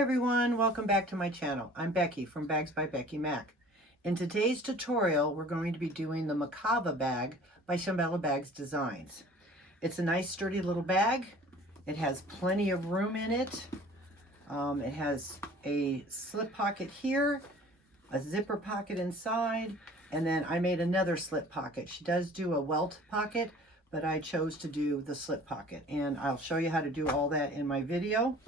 Hi everyone, welcome back to my channel. I'm Becky from Bags by Becky Mac. In today's tutorial, we're going to be doing the Mukava Bag by Shamballa Bags Designs. It's a nice sturdy little bag. It has plenty of room in it. It has a slip pocket here, a zipper pocket inside, and then I made another slip pocket. She does do a welt pocket, but I chose to do the slip pocket, and I'll show you how to do all that in my video.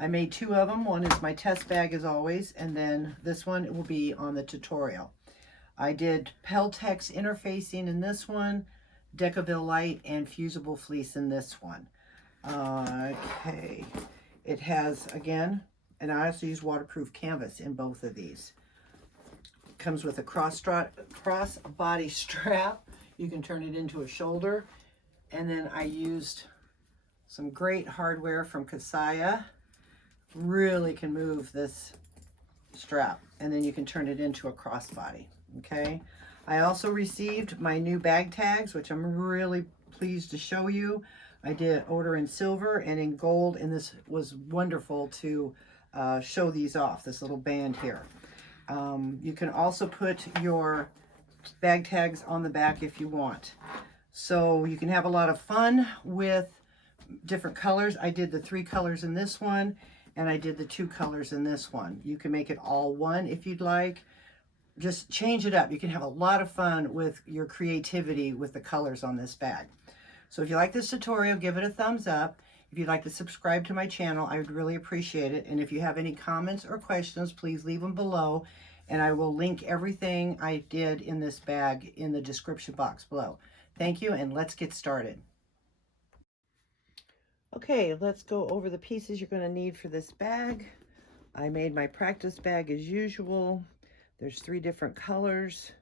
I made two of them. One is my test bag as always, and then this one will be on the tutorial. I did Peltex interfacing in this one, Decaville light, and fusible fleece in this one. Okay, it has, again, and I also use waterproof canvas in both of these. It comes with a cross body strap. You can turn it into a shoulder. And then I used some great hardware from Kasaya. Really can move this strap, and then you can turn it into a crossbody. Okay, I also received my new bag tags, which I'm really pleased to show you. I did order in silver and in gold, and this was wonderful to show these off, this little band here. You can also put your bag tags on the back if you want, so you can have a lot of fun with different colors. I did the 3 colors in this one, and I did the 2 colors in this one. You can make it all one if you'd like. Just change it up. You can have a lot of fun with your creativity with the colors on this bag. So if you like this tutorial, give it a thumbs up. If you'd like to subscribe to my channel, I would really appreciate it. And if you have any comments or questions, please leave them below, and I will link everything I did in this bag in the description box below. Thank you, and let's get started. Okay, let's go over the pieces you're going to need for this bag. I made my practice bag as usual. There's 3 different colors.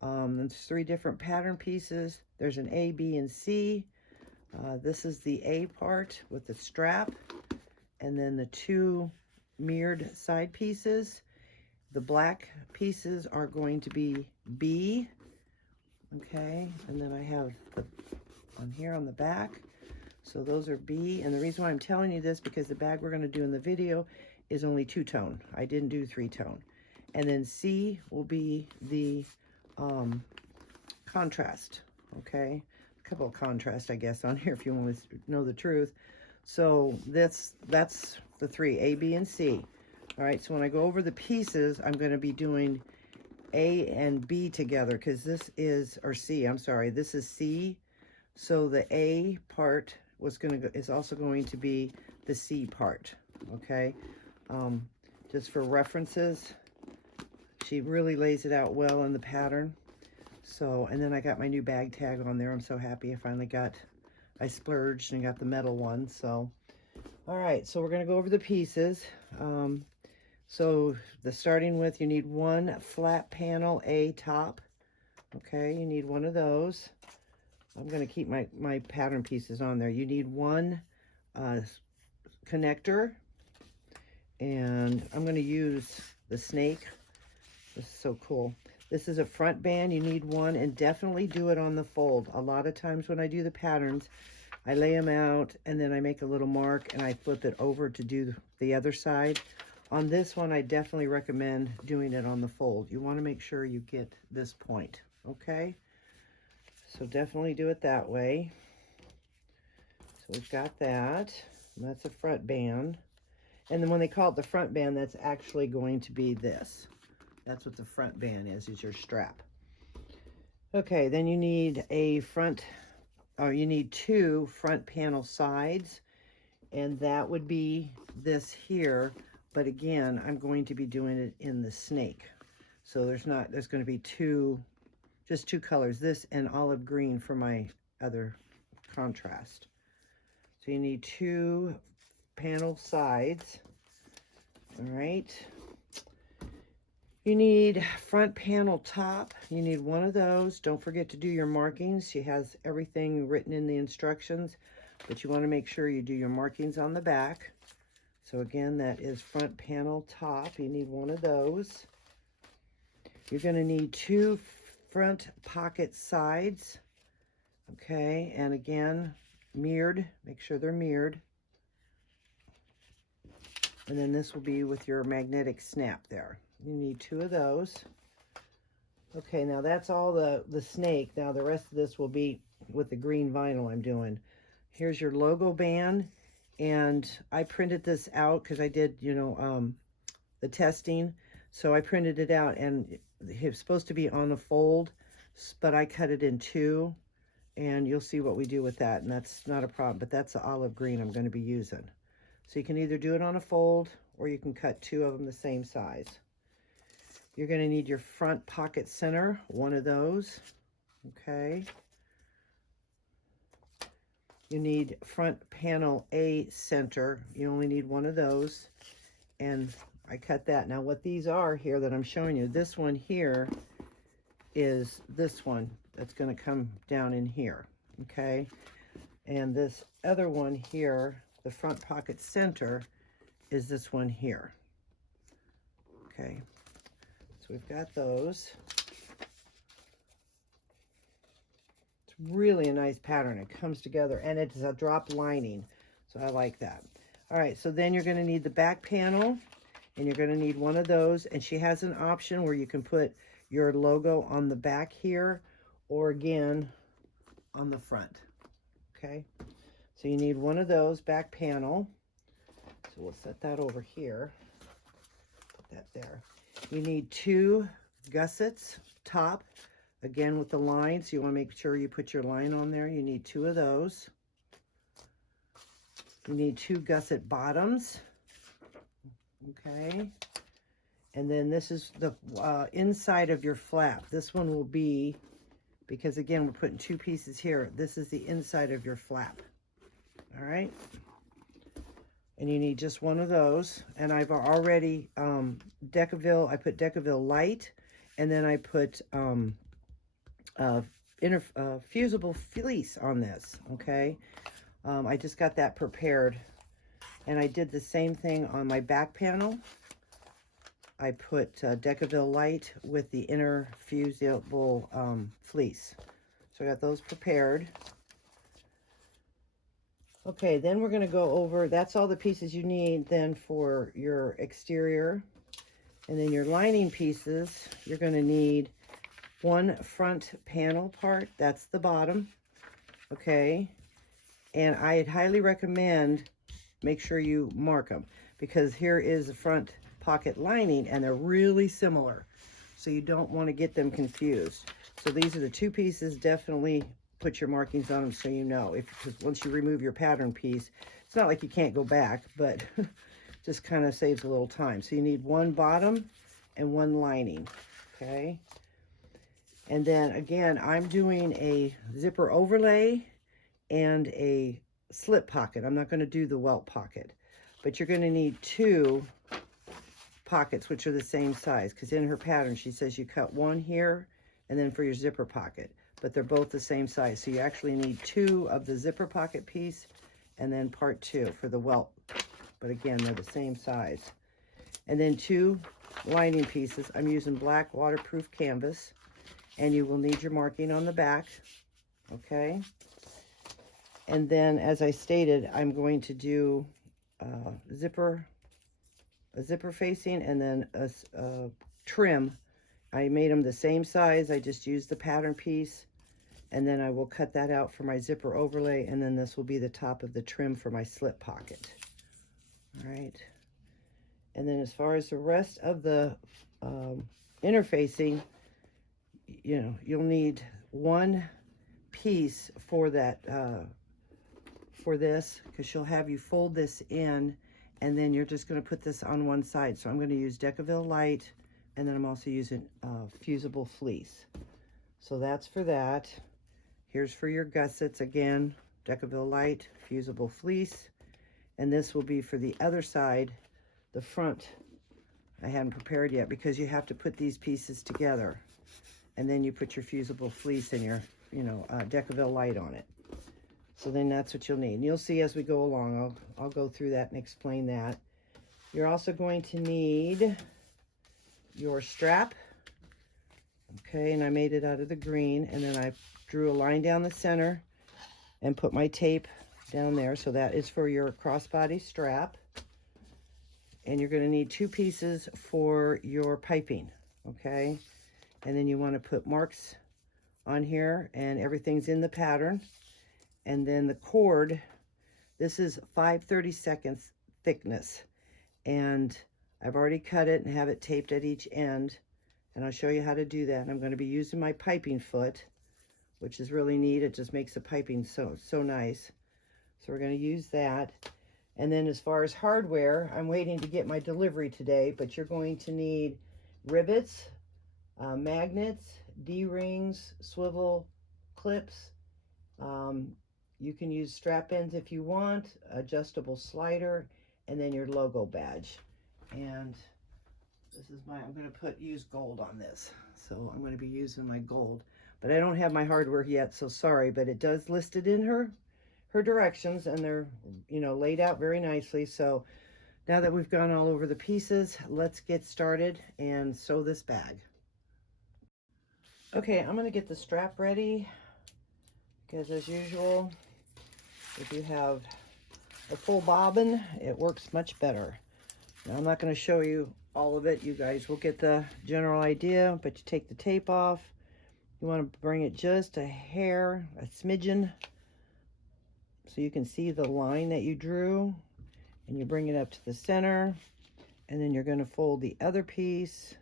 There's 3 different pattern pieces. There's an A, B, and C. This is the A part with the strap, and then the 2 mirrored side pieces. The black pieces are going to be B. Okay, and then I have the on here on the back. So those are B, and the reason why I'm telling you this, because the bag we're going to do in the video is only 2-tone. I didn't do 3-tone. And then C will be the contrast, okay? A couple of contrast, I guess, on here if you want to know the truth. So that's the 3, A, B, and C. All right, so when I go over the pieces, I'm going to be doing A and B together, because this is, or C, I'm sorry, this is C. So the A part is also going to be the C part, okay? Just for references, she really lays it out well in the pattern. So, and then I got my new bag tag on there. I'm so happy I splurged and got the metal one. So, all right, so we're gonna go over the pieces. So starting with, you need 1 flat panel A top, okay? You need 1 of those. I'm going to keep my pattern pieces on there. You need 1 connector, and I'm going to use the snake. This is so cool. This is a front band. You need 1, and definitely do it on the fold. A lot of times when I do the patterns, I lay them out, and then I make a little mark, and I flip it over to do the other side. On this one, I definitely recommend doing it on the fold. You want to make sure you get this point, okay? So definitely do it that way. So we've got that. And that's a front band. And then when they call it the front band, that's actually going to be this. That's what the front band is your strap. Okay, then you need you need 2 front panel sides. And that would be this here. But again, I'm going to be doing it in the snake. So there's going to be just 2 colors, this and olive green for my other contrast. So you need 2 panel sides. All right. You need front panel top. You need 1 of those. Don't forget to do your markings. She has everything written in the instructions, but you want to make sure you do your markings on the back. So again, that is front panel top. You need 1 of those. You're going to need 2 front pocket sides, okay, and again, mirrored. Make sure they're mirrored. And then this will be with your magnetic snap there. You need 2 of those. Okay, now that's all the snake. Now the rest of this will be with the green vinyl I'm doing. Here's your logo band. And I printed this out because I did, you know, the testing. So I printed it out, and it's supposed to be on a fold, but I cut it in 2. And you'll see what we do with that, and that's not a problem. But that's the olive green I'm going to be using. So you can either do it on a fold, or you can cut 2 of them the same size. You're going to need your front pocket center, 1 of those. Okay. You need front panel A center. You only need 1 of those. And I cut that. Now what these are here that I'm showing you, this one here is this one that's going to come down in here. Okay. And this other one here, the front pocket center, is this one here. Okay. So we've got those. It's really a nice pattern. It comes together, and it's a drop lining, so I like that. All right, so then you're going to need the back panel, and you're going to need 1 of those. And she has an option where you can put your logo on the back here, or again on the front. Okay, so you need 1 of those back panel. So we'll set that over here. Put that there. You need 2 gussets top, again with the line, so you want to make sure you put your line on there. You need 2 of those. You need 2 gusset bottoms. Okay. And then this is the inside of your flap. This one will be, because again we're putting 2 pieces here, this is the inside of your flap. All right. And you need just 1 of those. And I've already Decaville, I put Decaville Light, and then I put fusible fleece on this. Okay. I just got that prepared, and I did the same thing on my back panel. I put Decaville Light with the inner fusible fleece. So I got those prepared. Okay, then we're going to go over, that's all the pieces you need then for your exterior. And then your lining pieces, you're going to need 1 front panel part, that's the bottom. Okay, and I'd highly recommend make sure you mark them, because here is the front pocket lining, and they're really similar, so you don't want to get them confused. So these are the 2 pieces. Definitely put your markings on them so you know. Because once you remove your pattern piece, it's not like you can't go back, but just kind of saves a little time. So you need 1 bottom and 1 lining. Okay, and then again I'm doing a zipper overlay and a slip pocket. I'm not going to do the welt pocket, but you're going to need 2 pockets which are the same size, because in her pattern she says you cut 1 here and then for your zipper pocket, but they're both the same size. So you actually need 2 of the zipper pocket piece and then part 2 for the welt, but again they're the same size. And then 2 lining pieces. I'm using black waterproof canvas, and you will need your marking on the back. Okay, and then as I stated, I'm going to do a zipper facing, and then a trim. I made them the same size. I just used the pattern piece, and then I will cut that out for my zipper overlay, and then this will be the top of the trim for my slip pocket. All right, and then as far as the rest of the interfacing, you know, you'll need 1 piece for that for this, because she'll have you fold this in, and then you're just going to put this on one side. So I'm going to use Decaville Light, and then I'm also using fusible fleece. So that's for that. Here's for your gussets again, Decaville Light, fusible fleece, and this will be for the other side, the front. I haven't prepared yet, because you have to put these pieces together, and then you put your fusible fleece and your, you know, Decaville Light on it. So then that's what you'll need. And you'll see as we go along, I'll go through that and explain that. You're also going to need your strap. Okay, and I made it out of the green, and then I drew a line down the center and put my tape down there. So that is for your crossbody strap. And you're going to need 2 pieces for your piping, okay? And then you want to put marks on here, and everything's in the pattern. And then the cord, this is 5/32 thickness, and I've already cut it and have it taped at each end, and I'll show you how to do that. And I'm going to be using my piping foot, which is really neat. It just makes the piping so nice. So we're going to use that. And then as far as hardware, I'm waiting to get my delivery today, but you're going to need rivets, magnets, D-rings, swivel clips. You can use strap ends if you want, adjustable slider, and then your logo badge. And this is I'm going to use gold on this. So I'm going to be using my gold. But I don't have my hardware yet, so sorry, but it does list it in her directions, and they're, you know, laid out very nicely. So now that we've gone all over the pieces, let's get started and sew this bag. Okay, I'm going to get the strap ready, because as usual, if you have a full bobbin, it works much better. Now, I'm not going to show you all of it. You guys will get the general idea, but you take the tape off. You want to bring it just a hair, a smidgen, so you can see the line that you drew, and you bring it up to the center, and then you're going to fold the other piece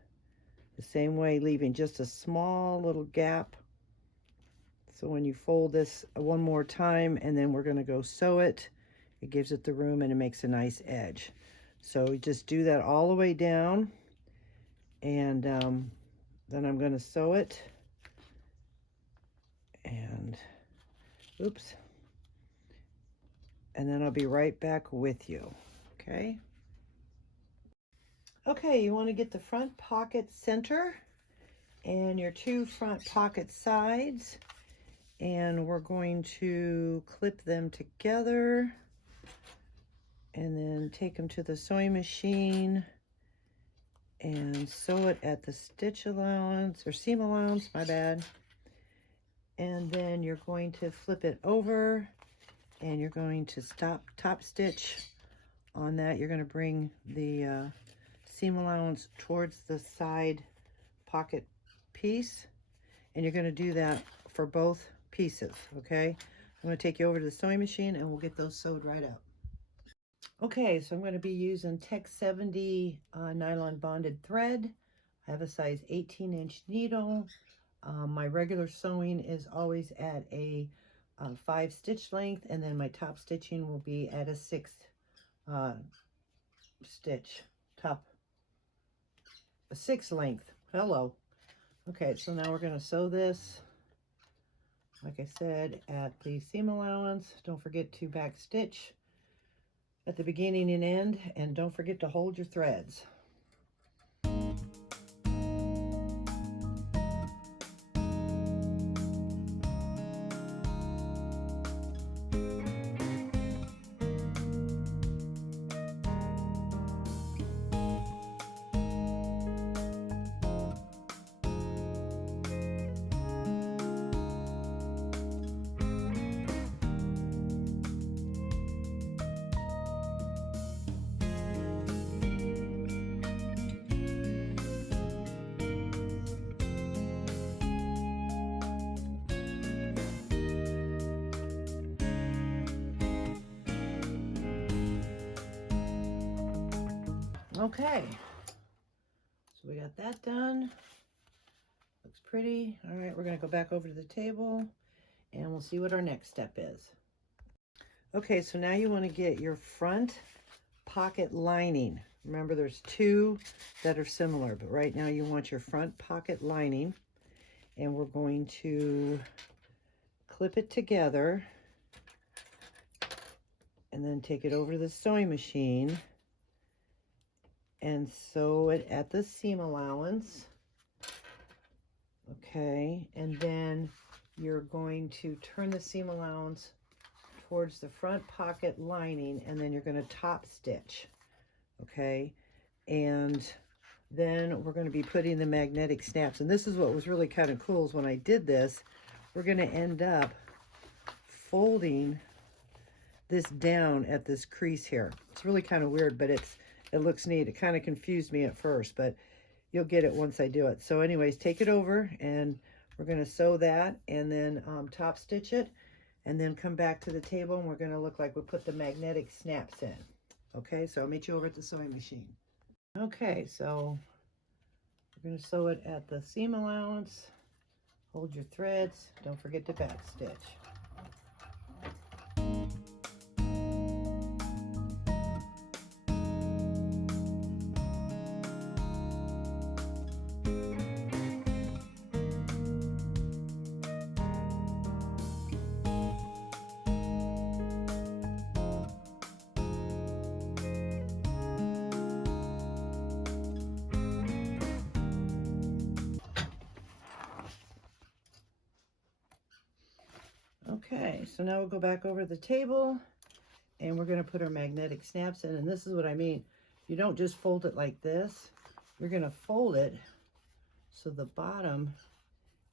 the same way, leaving just a small little gap. So when you fold this one more time, and then we're going to go sew it, it gives it the room and it makes a nice edge. So we just do that all the way down, and then I'm going to sew it, and oops, and then I'll be right back with you. Okay. Okay, you want to get the front pocket center and your 2 front pocket sides, and we're going to clip them together and then take them to the sewing machine and sew it at the stitch allowance, or seam allowance, my bad. And then you're going to flip it over, and you're going to top stitch on that. You're going to bring the seam allowance towards the side pocket piece, and you're going to do that for both pieces. Okay, I'm going to take you over to the sewing machine, and we'll get those sewed right up. Okay, so I'm going to be using Tex 70 nylon bonded thread. I have a size 18-inch needle. My regular sewing is always at a 5 stitch length, and then my top stitching will be at a 6 stitch top, a 6 length. Hello. Okay, so now we're going to sew this, like I said, at the seam allowance. Don't forget to back stitch at the beginning and end, and don't forget to hold your threads. Okay, so we got that done. Looks pretty. All right, we're going to go back over to the table, and we'll see what our next step is. Okay, so now you want to get your front pocket lining. Remember, there's 2 that are similar, but right now you want your front pocket lining, and we're going to clip it together and then take it over to the sewing machine and sew it at the seam allowance. Okay, and then you're going to turn the seam allowance towards the front pocket lining, and then you're going to top stitch. Okay, and then we're going to be putting the magnetic snaps, and this is what was really kind of cool, is when I did this, we're going to end up folding this down at this crease here. It's really kind of weird, but it looks neat. It kind of confused me at first, but you'll get it once I do it. So anyways, take it over and we're going to sew that and then top stitch it and then come back to the table and we're going to look like we put the magnetic snaps in. Okay, so I'll meet you over at the sewing machine. Okay, so we're going to sew it at the seam allowance. Hold your threads. Don't forget to back stitch. Okay, so now we'll go back over the table and we're going to put our magnetic snaps in. And this is what I mean. You don't just fold it like this. You're going to fold it so the bottom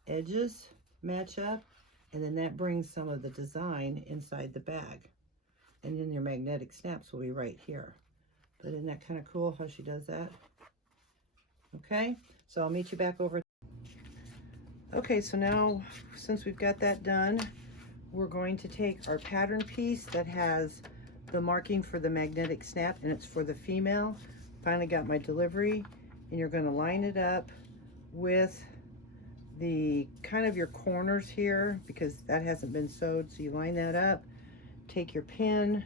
edges match up, and then that brings some of the design inside the bag. And then your magnetic snaps will be right here. But isn't that kind of cool how she does that? Okay, so I'll meet you back over. Okay, so now since we've got that done, we're going to take our pattern piece that has the marking for the magnetic snap, and it's for the female. Finally got my delivery, and you're going to line it up with the kind of your corners here because that hasn't been sewed. So you line that up, take your pin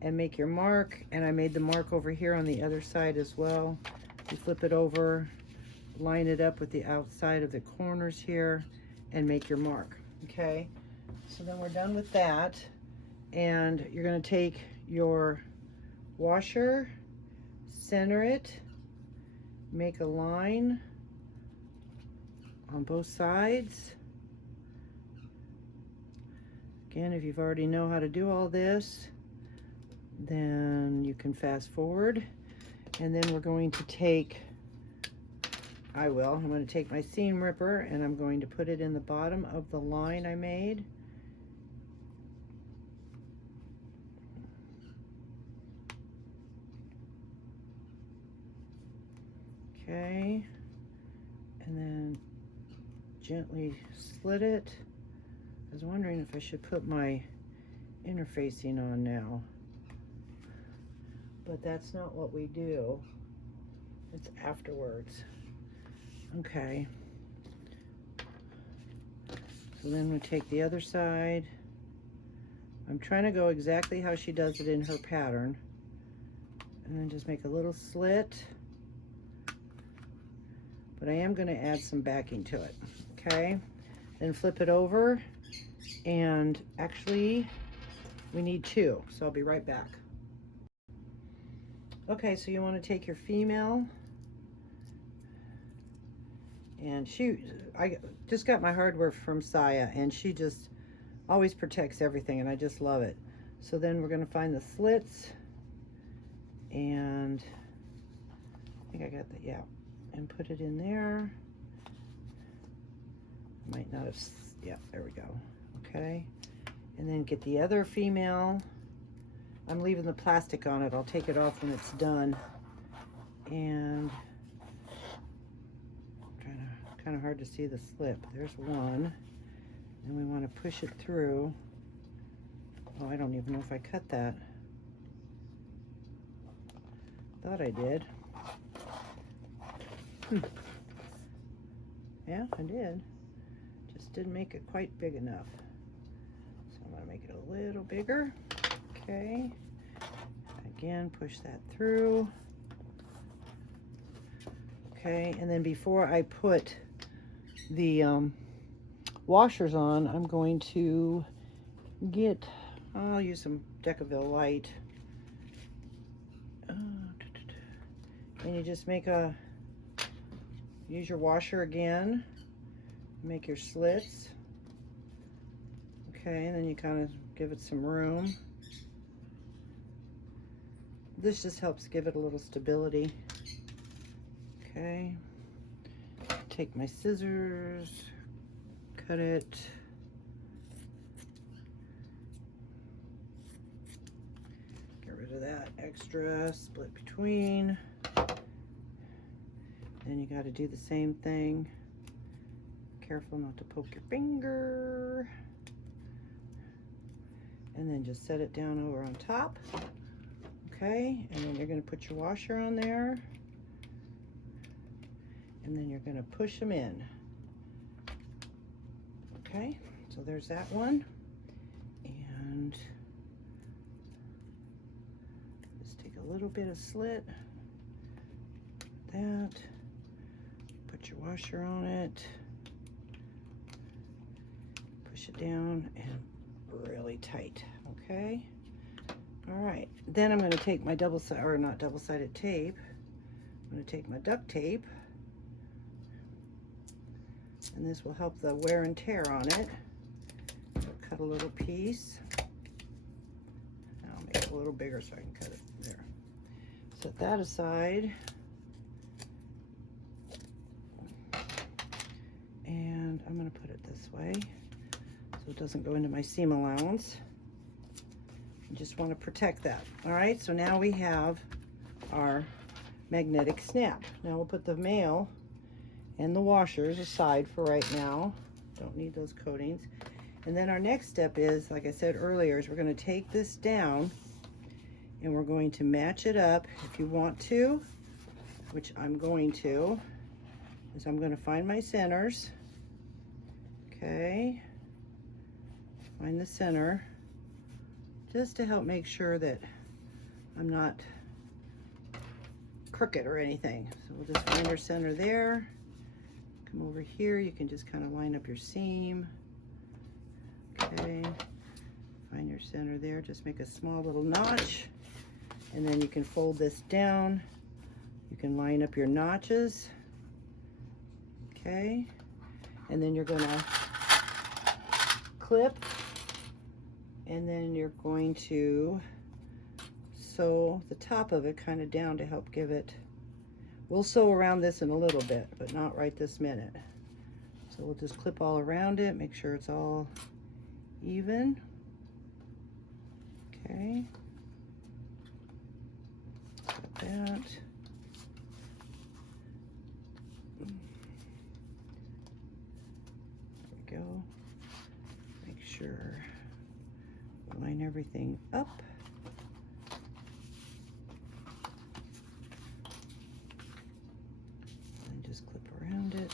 and make your mark, and I made the mark over here on the other side as well. You flip it over, line it up with the outside of the corners here and make your mark. Okay, so then we're done with that, and you're going to take your washer, center it, make a line on both sides. Again, if you've already know how to do all this, then you can fast forward. And then we're going to take, I'm going to take my seam ripper and I'm going to put it in the bottom of the line I made. Okay, and then gently slit it. I was wondering if I should put my interfacing on now, but that's not what we do. It's afterwards. Okay. So then we take the other side. I'm trying to go exactly how she does it in her pattern. And then just make a little slit. But I am going to add some backing to it. Okay. Then flip it over. And actually, we need two. So I'll be right back. Okay, so you want to take your female. And I just got my hardware from Saya, and she just always protects everything, and I just love it. So then we're going to find the slits, and I think I got that, yeah, and put it in there. Might not have, yeah, there we go. Okay, and then get the other female. I'm leaving the plastic on it. I'll take it off when it's done. And kind of hard to see the slip. There's one. And we want to push it through. Oh, I don't even know if I cut that. Thought I did. Yeah, I did. Just didn't make it quite big enough. So I'm going to make it a little bigger. Okay. Again, push that through. Okay, and then before I put the washers on, I'm going to get, I'll use some Decaville light. And you just use your washer again, make your slits. Okay, and then you kind of give it some room. This just helps give it a little stability. Okay, take my scissors, cut it. Get rid of that extra split between. Then you got to do the same thing. Careful not to poke your finger. And then just set it down over on top. Okay, and then you're going to put your washer on there. And then you're going to push them in. Okay, so there's that one. And just take a little bit of slit. That. Put your washer on it. Push it down and really tight. Okay. All right. Then I'm going to take my not double-sided tape. I'm going to take my duct tape. And this will help the wear and tear on it. I'll cut a little piece. I'll make it a little bigger so I can cut it there. Set that aside. And I'm going to put it this way so it doesn't go into my seam allowance. You just want to protect that. All right, so now we have our magnetic snap. Now we'll put the male and the washers aside for right now. Don't need those coatings. And then our next step is, like I said earlier, is we're going to take this down and we're going to match it up. If you want to, which I'm going to, is I'm going to find my centers. Okay, find the center just to help make sure that I'm not crooked or anything. So we'll just find our center there. Come over here, you can just kind of line up your seam. Okay, find your center there, just make a small little notch, and then you can fold this down. You can line up your notches. Okay, and then you're gonna clip, and then you're going to sew the top of it kind of down to help give it. We'll sew around this in a little bit, but not right this minute. So we'll just clip all around it, make sure it's all even. Okay. Got that. There we go. Make sure line everything up. And just clip around it.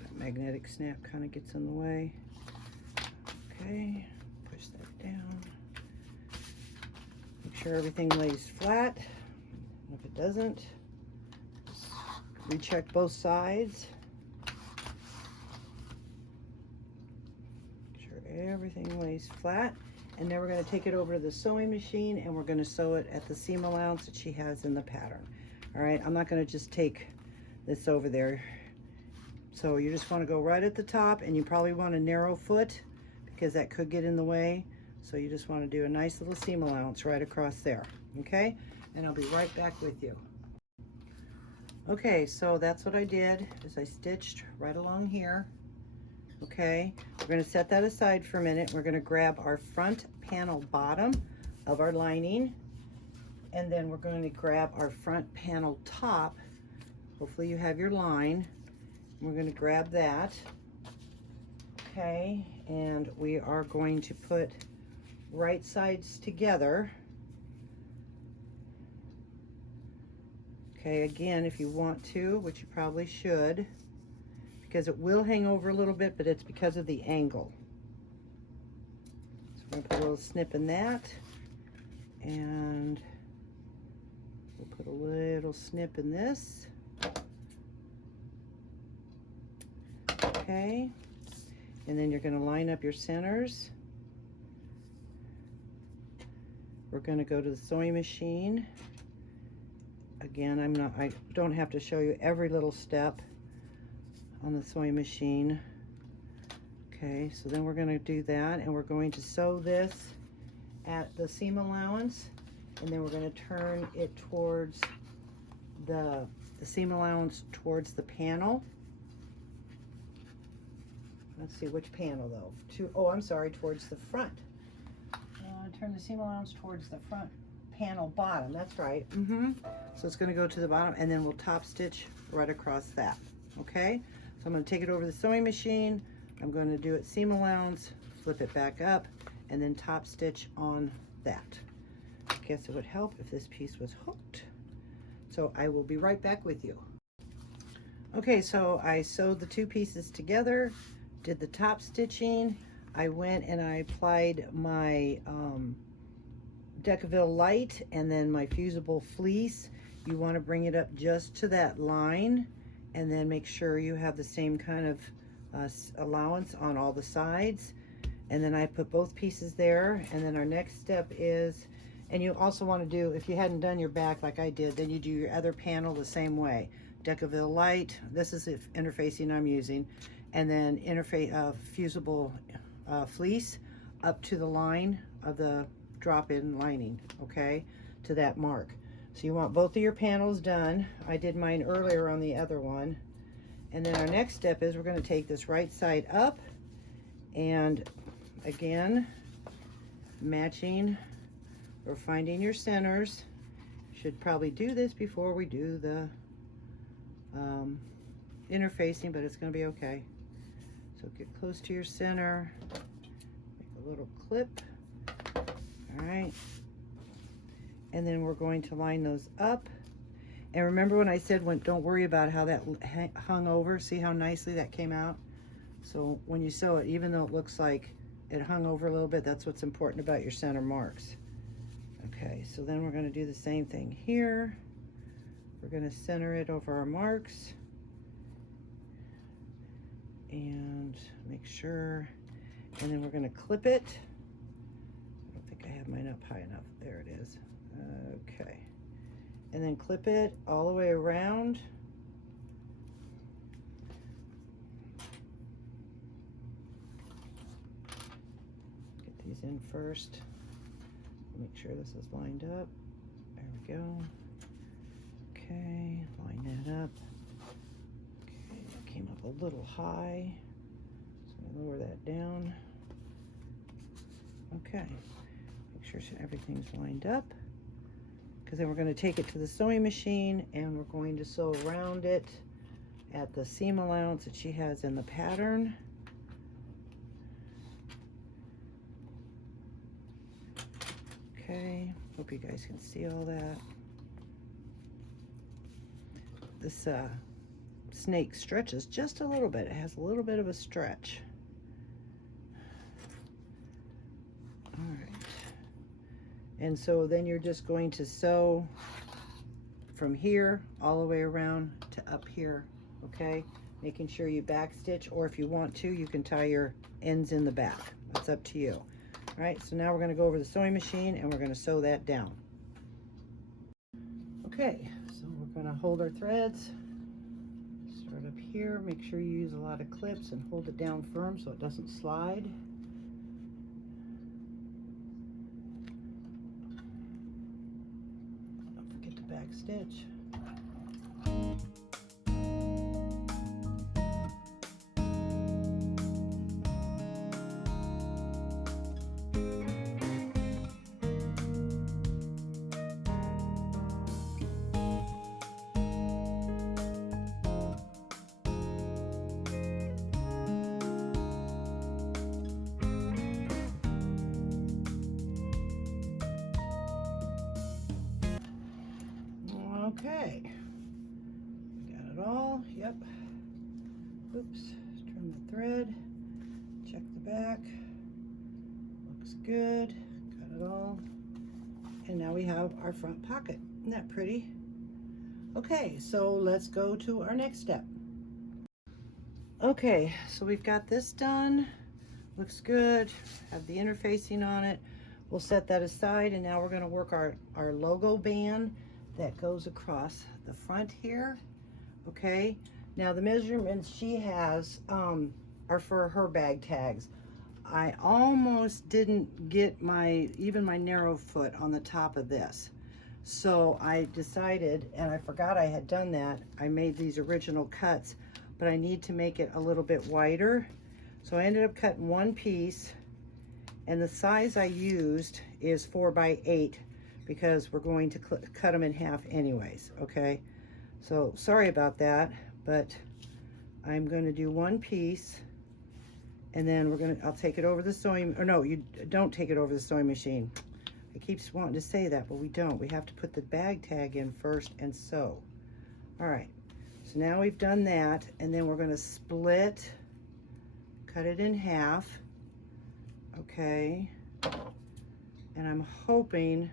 That magnetic snap kind of gets in the way. Okay, push that down. Make sure everything lays flat. If it doesn't, just recheck both sides. Make sure everything lays flat. And then we're going to take it over to the sewing machine and we're going to sew it at the seam allowance that she has in the pattern. All right, I'm not going to just take this over there. So you just want to go right at the top, and you probably want a narrow foot because that could get in the way. So you just want to do a nice little seam allowance right across there, okay? And I'll be right back with you. Okay, so that's what I did, is I stitched right along here. Okay, we're going to set that aside for a minute. We're going to grab our front panel bottom of our lining, and then we're going to grab our front panel top. Hopefully you have your line. We're going to grab that. Okay, and we are going to put right sides together. Okay, again, if you want to, which you probably should, because it will hang over a little bit, but it's because of the angle. So we're going to put a little snip in that, and we'll put a little snip in this. Okay, and then you're going to line up your centers. We're going to go to the sewing machine. Again, I don't have to show you every little step on the sewing machine. Okay, so then we're going to do that, and we're going to sew this at the seam allowance, and then we're going to turn it towards the the seam allowance towards the panel. Let's see, which panel though? Oh, I'm sorry, towards the front. Turn the seam allowance towards the front panel bottom. That's right. So it's going to go to the bottom, and then we'll top stitch right across that. Okay, so I'm going to take it over the sewing machine. I'm going to do it seam allowance, flip it back up, and then top stitch on that. I guess it would help if this piece was hooked. So I will be right back with you. Okay, so I sewed the two pieces together, did the top stitching. I went and I applied my Decaville light and then my fusible fleece. You want to bring it up just to that line, and then make sure you have the same kind of allowance on all the sides. And then I put both pieces there, and then our next step is, and you also want to do, if you hadn't done your back like I did, then you do your other panel the same way. Decaville light, this is the interfacing I'm using, and then fusible fleece up to the line of the drop-in lining, okay, to that mark. So you want both of your panels done. I did mine earlier on the other one. And then our next step is we're going to take this right side up, and again, matching or finding your centers. Should probably do this before we do the interfacing, but it's going to be okay. So get close to your center, make a little clip. All right, and then we're going to line those up. And remember when I said, don't worry about how that hung over, see how nicely that came out? So when you sew it, even though it looks like it hung over a little bit, that's what's important about your center marks. Okay, so then we're going to do the same thing here. We're going to center it over our marks and make sure, and then we're going to clip it. I don't think I have mine up high enough. There it is. Okay, and then clip it all the way around. Get these in first. Make sure this is lined up. There we go. Okay, line that up. Okay, that came up a little high, so I'm gonna lower that down. Okay, make sure everything's lined up, because then we're going to take it to the sewing machine and we're going to sew around it at the seam allowance that she has in the pattern. Okay, hope you guys can see all that. This snake stretches just a little bit. It has a little bit of a stretch. All right. And so then you're just going to sew from here all the way around to up here, okay? Making sure you back stitch, or if you want to, you can tie your ends in the back. That's up to you. All right, so now we're going to go over the sewing machine and we're going to sew that down. Okay, so we're going to hold our threads. Start up here. Make sure you use a lot of clips and hold it down firm so it doesn't slide. Don't forget to back stitch. Okay, got it all. Yep. Oops, trim the thread, check the back, looks good, got it all. And now we have our front pocket. Isn't that pretty? Okay, so let's go to our next step. Okay, so we've got this done, looks good, have the interfacing on it. We'll set that aside, and now we're going to work our logo band that goes across the front here. Okay, now the measurements she has are for her bag tags. I almost didn't get even my narrow foot on the top of this, So I decided, and I forgot I had done that, I made these original cuts, but I need to make it a little bit wider. So I ended up cutting one piece, and the size I used is 4 by 8 because we're going to cut them in half anyways, okay? So sorry about that, but I'm going to do one piece, and then I'll take it over the sewing, or no, you don't take it over the sewing machine. I keep wanting to say that, but we don't. We have to put the bag tag in first and sew. All right, so now we've done that, and then we're going to split, cut it in half, okay? And I'm hoping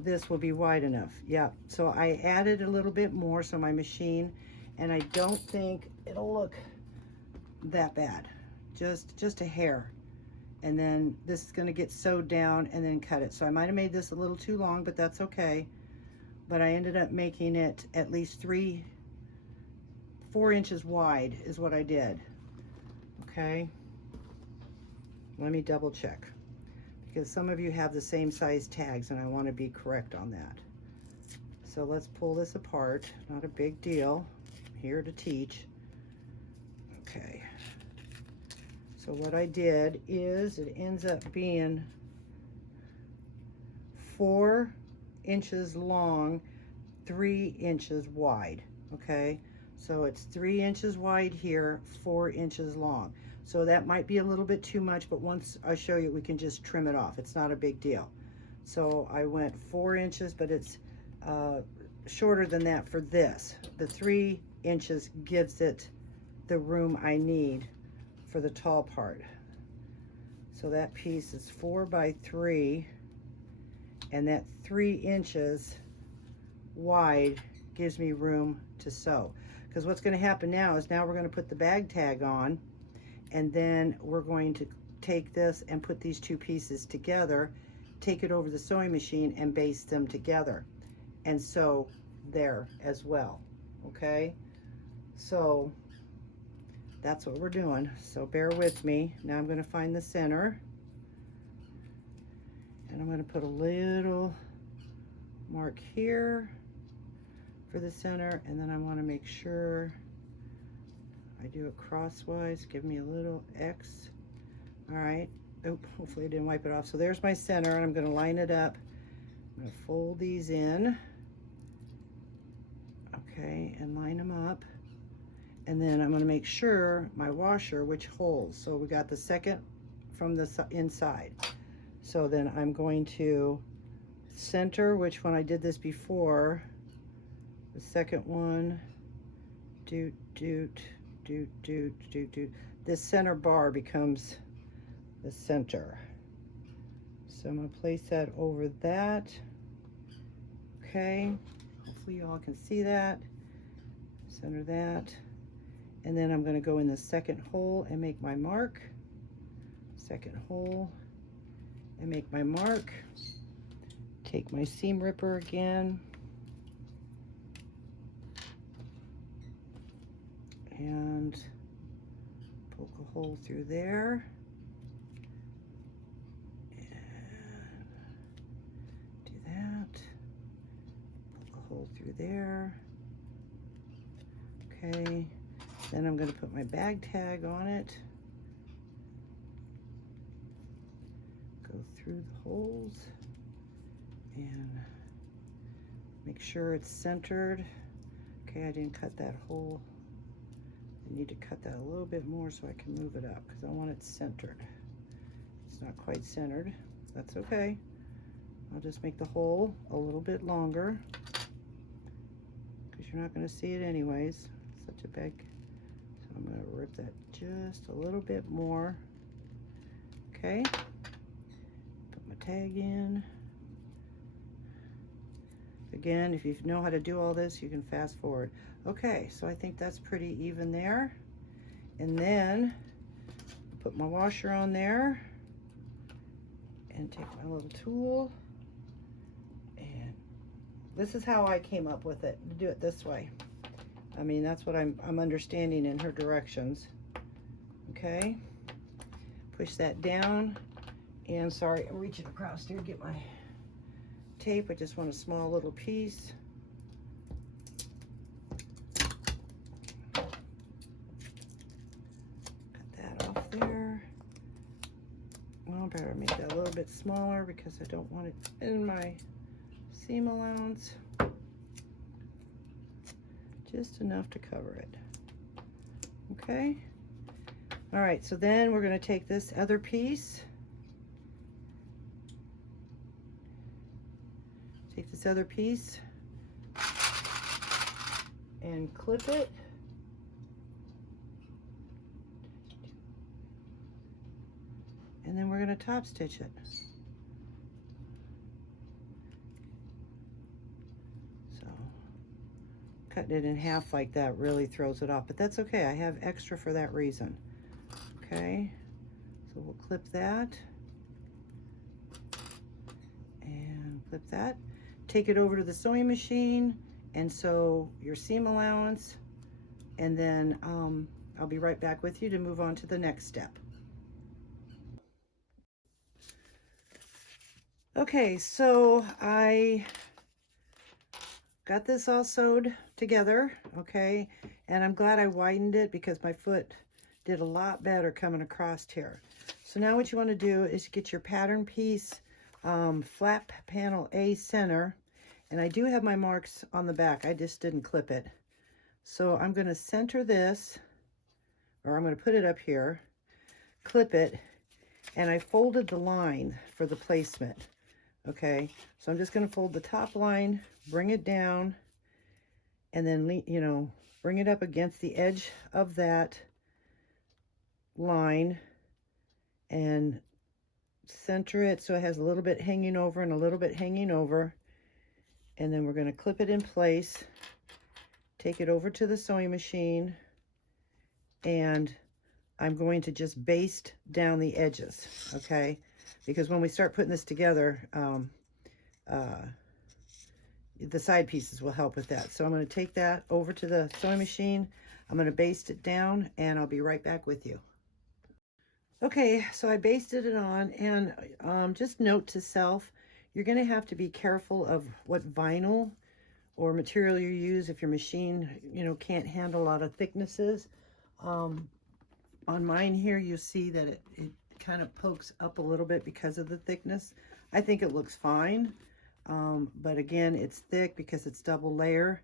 this will be wide enough. Yeah, so I added a little bit more, so my machine, and I don't think it'll look that bad, just a hair. And then this is going to get sewed down and then cut it. So I might have made this a little too long, but that's okay. But I ended up making it at least 4 inches wide is what I did. Okay, let me double check, because some of you have the same size tags and I want to be correct on that. So let's pull this apart. Not a big deal. I'm here to teach. Okay. So what I did is it ends up being 4 inches long, 3 inches wide, okay? So it's 3 inches wide here, 4 inches long. So that might be a little bit too much, but once I show you, we can just trim it off. It's not a big deal. So I went 4 inches, but it's shorter than that for this. The 3 inches gives it the room I need for the tall part. So that piece is 4 by 3, and that 3 inches wide gives me room to sew. Because what's going to happen now is we're going to put the bag tag on, and then we're going to take this and put these two pieces together, take it over the sewing machine and baste them together and sew there as well. Okay, so that's what we're doing, so bear with me. Now I'm going to find the center, and I'm going to put a little mark here for the center, and then I want to make sure I do it crosswise. Give me a little X. All right. Oh, hopefully I didn't wipe it off. So there's my center, and I'm going to line it up. I'm going to fold these in, okay, and line them up. And then I'm going to make sure my washer, which holes. So we got the second from the inside. So then I'm going to center, which when I did this before, the second one, doot, doot, doot, doot, doot, doot. This center bar becomes the center. So I'm going to place that over that. Okay, hopefully you all can see that. Center that. And then I'm going to go in the second hole and make my mark. Second hole and make my mark. Take my seam ripper again. And poke a hole through there. And do that. Poke a hole through there. Okay. Then I'm going to put my bag tag on it. Go through the holes and make sure it's centered. Okay, I didn't cut that hole. I need to cut that a little bit more so I can move it up because I want it centered. It's not quite centered. That's okay. I'll just make the hole a little bit longer because you're not going to see it anyways. It's such a big. So I'm going to rip that just a little bit more. Okay. Put my tag in. Again, if you know how to do all this, you can fast forward. Okay, so I think that's pretty even there. And then put my washer on there and take my little tool. And this is how I came up with it, to do it this way. I mean, that's what I'm understanding in her directions. Okay, push that down. And sorry, I'm reaching across here to get my tape. I just want a small little piece. Cut that off there. Well, I better make that a little bit smaller because I don't want it in my seam allowance. Just enough to cover it. Okay. All right, so then we're going to take this other piece. Take this other piece and clip it. And then we're going to top stitch it. So cutting it in half like that really throws it off, but that's okay. I have extra for that reason. Okay, so we'll clip that and clip that. Take it over to the sewing machine and sew your seam allowance, and then I'll be right back with you to move on to the next step. Okay, so I got this all sewed together, okay, and I'm glad I widened it because my foot did a lot better coming across here. So now what you want to do is get your pattern piece, flap panel A center, and I do have my marks on the back. I just didn't clip it. So I'm going to center this, or I'm going to put it up here, clip it, and I folded the line for the placement. Okay, so I'm just going to fold the top line, bring it down, and then, you know, bring it up against the edge of that line and center it so it has a little bit hanging over and a little bit hanging over. And then we're going to clip it in place, take it over to the sewing machine, and I'm going to just baste down the edges, okay? Because when we start putting this together, the side pieces will help with that. So I'm going to take that over to the sewing machine. I'm going to baste it down, and I'll be right back with you. Okay, so I basted it on, and just note to self, you're going to have to be careful of what vinyl or material you use if your machine, you know, can't handle a lot of thicknesses. On mine here, you see that it kind of pokes up a little bit because of the thickness. I think it looks fine, but again, it's thick because it's double layer.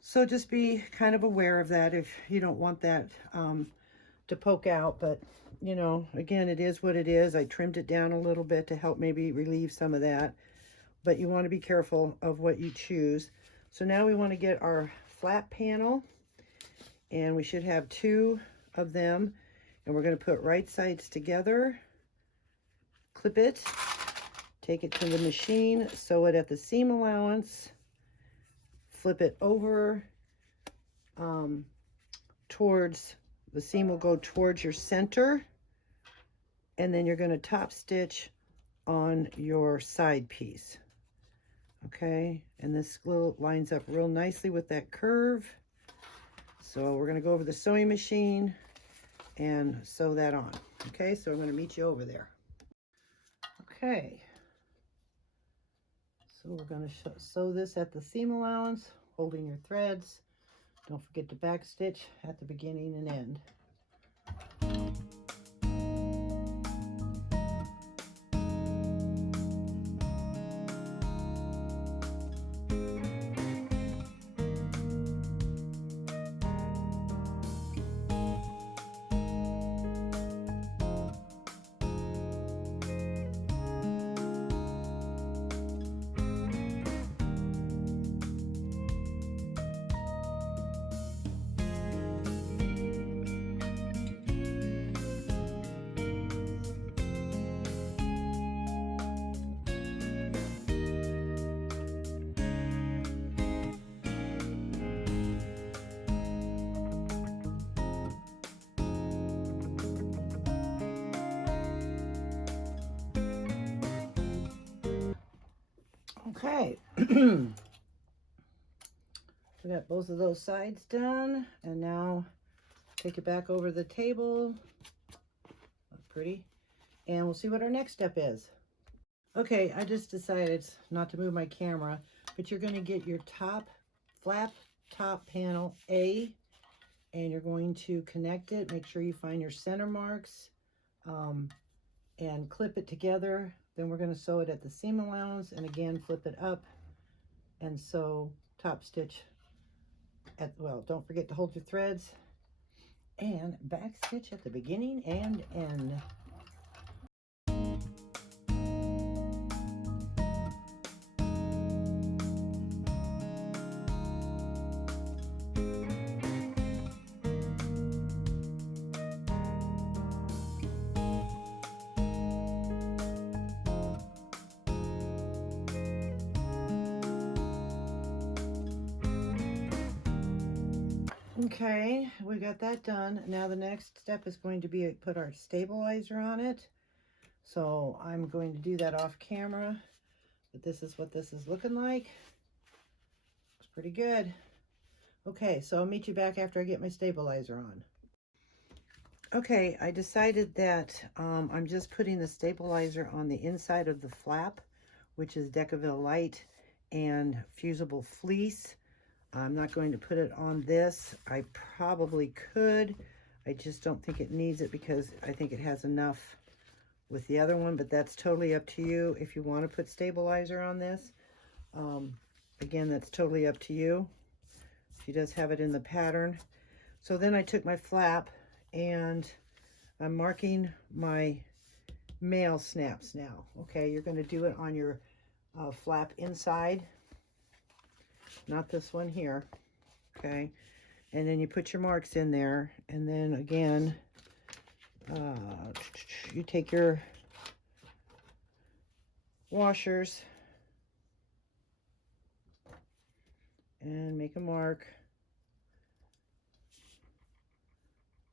So just be kind of aware of that if you don't want that to poke out. But you know, again, it is what it is. I trimmed it down a little bit to help maybe relieve some of that, but you want to be careful of what you choose. So now we want to get our flap panel, and we should have 2 of them, and we're going to put right sides together, clip it, take it to the machine, sew it at the seam allowance, flip it over towards, the seam will go towards your center, and then you're going to top stitch on your side piece. Okay, and this little lines up real nicely with that curve. So we're going to go over the sewing machine and sew that on. Okay, so I'm going to meet you over there. Okay, so we're going to sew this at the seam allowance, holding your threads. Don't forget to back stitch at the beginning and end. Okay, we got both of those sides done, and now take it back over the table. That's pretty. And we'll see what our next step is. Okay, I just decided not to move my camera, but you're going to get your flap top panel A, and you're going to connect it. Make sure you find your center marks and clip it together. Then we're going to sew it at the seam allowance, and again flip it up and sew top stitch at, well, don't forget to hold your threads, and back stitch at the beginning and end. Okay, we got that done. Now the next step is going to be put our stabilizer on it. So I'm going to do that off camera, but this is what this is looking like. It's pretty good. Okay, so I'll meet you back after I get my stabilizer on. Okay, I decided that I'm just putting the stabilizer on the inside of the flap, which is Decaville Light and fusible fleece. I'm not going to put it on this. I probably could. I just don't think it needs it because I think it has enough with the other one, but that's totally up to you if you want to put stabilizer on this. Again, that's totally up to you. She does have it in the pattern. So then I took my flap and I'm marking my male snaps now. Okay, you're going to do it on your flap inside, not this one here. Okay, and then you put your marks in there, and then again you take your washers and make a mark.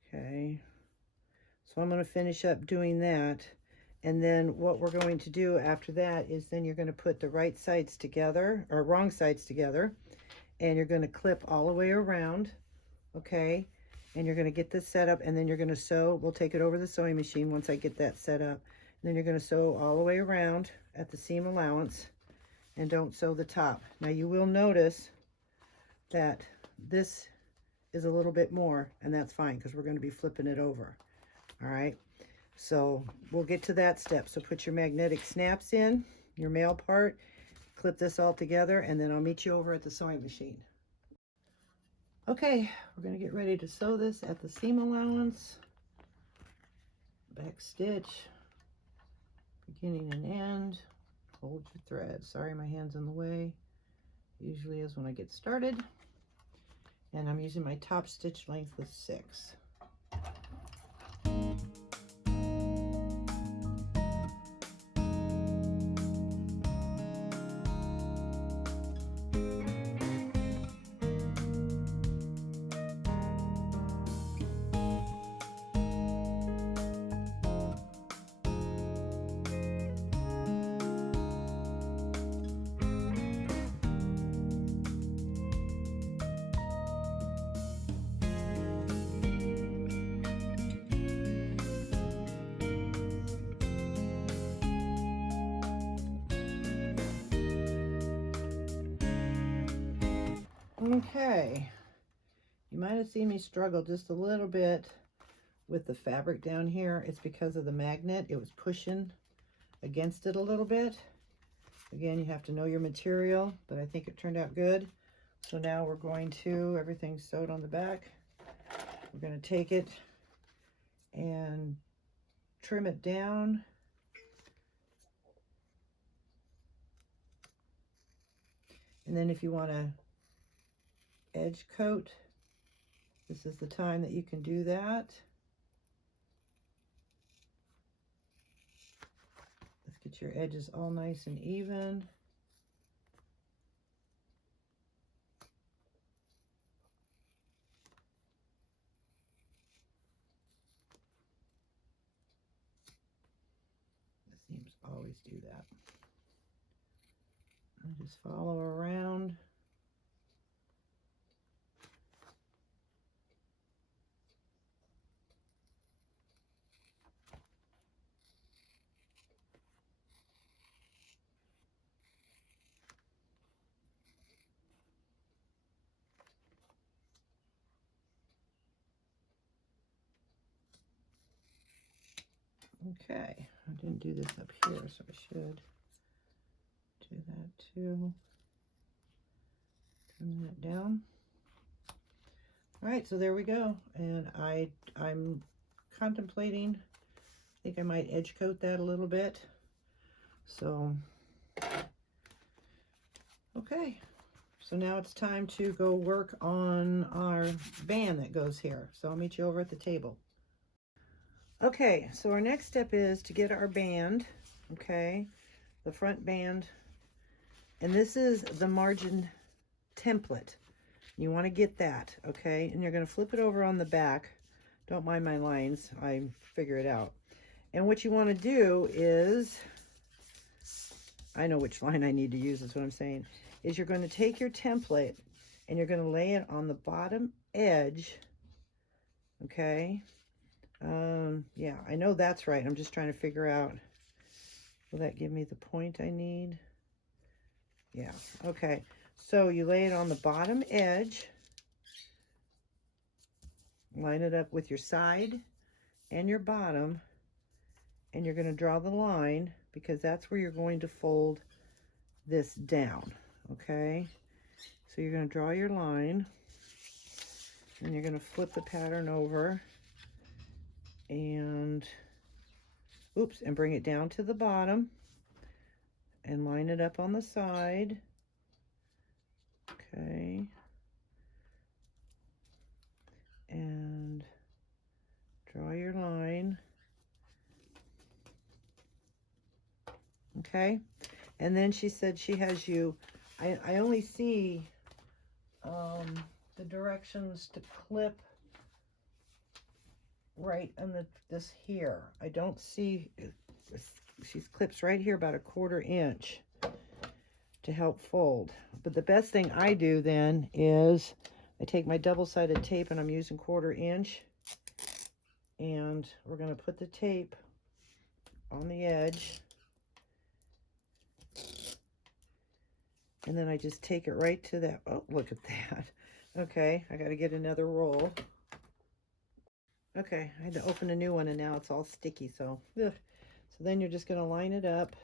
Okay, so I'm going to finish up doing that, and then what we're going to do after that is then you're going to put the right sides together, or wrong sides together, and you're going to clip all the way around. Okay, and you're going to get this set up, and then you're going to sew. We'll take it over the sewing machine once I get that set up. And then you're going to sew all the way around at the seam allowance, and don't sew the top. Now you will notice that this is a little bit more, and that's fine because we're going to be flipping it over. All right, so we'll get to that step. So put your magnetic snaps in, your male part, clip this all together, and then I'll meet you over at the sewing machine. Okay, we're going to get ready to sew this at the seam allowance. Back stitch, beginning and end. Hold your thread. Sorry, my hand's in the way. Usually is when I get started. And I'm using my top stitch length with 6. Okay, you might have seen me struggle just a little bit with the fabric down here. It's because of the magnet. It was pushing against it a little bit. Again, you have to know your material, but I think it turned out good. So now we're going to, everything's sewed on the back. We're going to take it and trim it down. And then if you want to edge coat, this is the time that you can do that. Let's get your edges all nice and even. The seams always do that. I just follow around. Okay, I didn't do this up here, so I should do that too. Trim that down. All right, so there we go. And I'm contemplating, I think I might edge coat that a little bit. So, okay. So now it's time to go work on our band that goes here. So I'll meet you over at the table. Okay, so our next step is to get our band, okay, the front band. And this is the margin template. You want to get that, okay? And you're going to flip it over on the back. Don't mind my lines, I figure it out. And what you want to do is, I know which line I need to use, is what I'm saying, is you're going to take your template and you're going to lay it on the bottom edge, okay? Yeah, I know that's right. I'm just trying to figure out, will that give me the point I need? Yeah, okay. So you lay it on the bottom edge, line it up with your side and your bottom, and you're going to draw the line because that's where you're going to fold this down, okay? So you're going to draw your line and you're going to flip the pattern over and, oops, and bring it down to the bottom and line it up on the side, okay? And draw your line, okay? And then she said she has you, I only see the directions to clip right on this here. I don't see, she clips right here about 1/4 inch to help fold. But the best thing I do then is I take my double-sided tape and I'm using 1/4 inch, and we're going to put the tape on the edge, and then I just take it right to that. Oh, look at that. Okay, I got to get another roll. Okay, I had to open a new one and now it's all sticky, so ugh. So then you're just going to line it up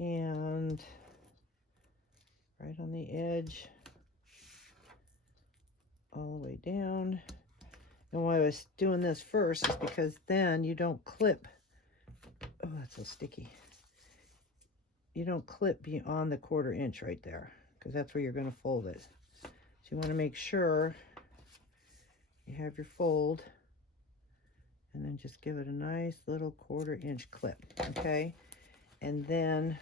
and right on the edge all the way down. And why I was doing this first is because then you don't clip. Oh, that's so sticky. You don't clip beyond the 1/4 inch right there, because that's where you're going to fold it. So you want to make sure you have your fold, and then just give it a nice little 1/4 inch clip, okay? And then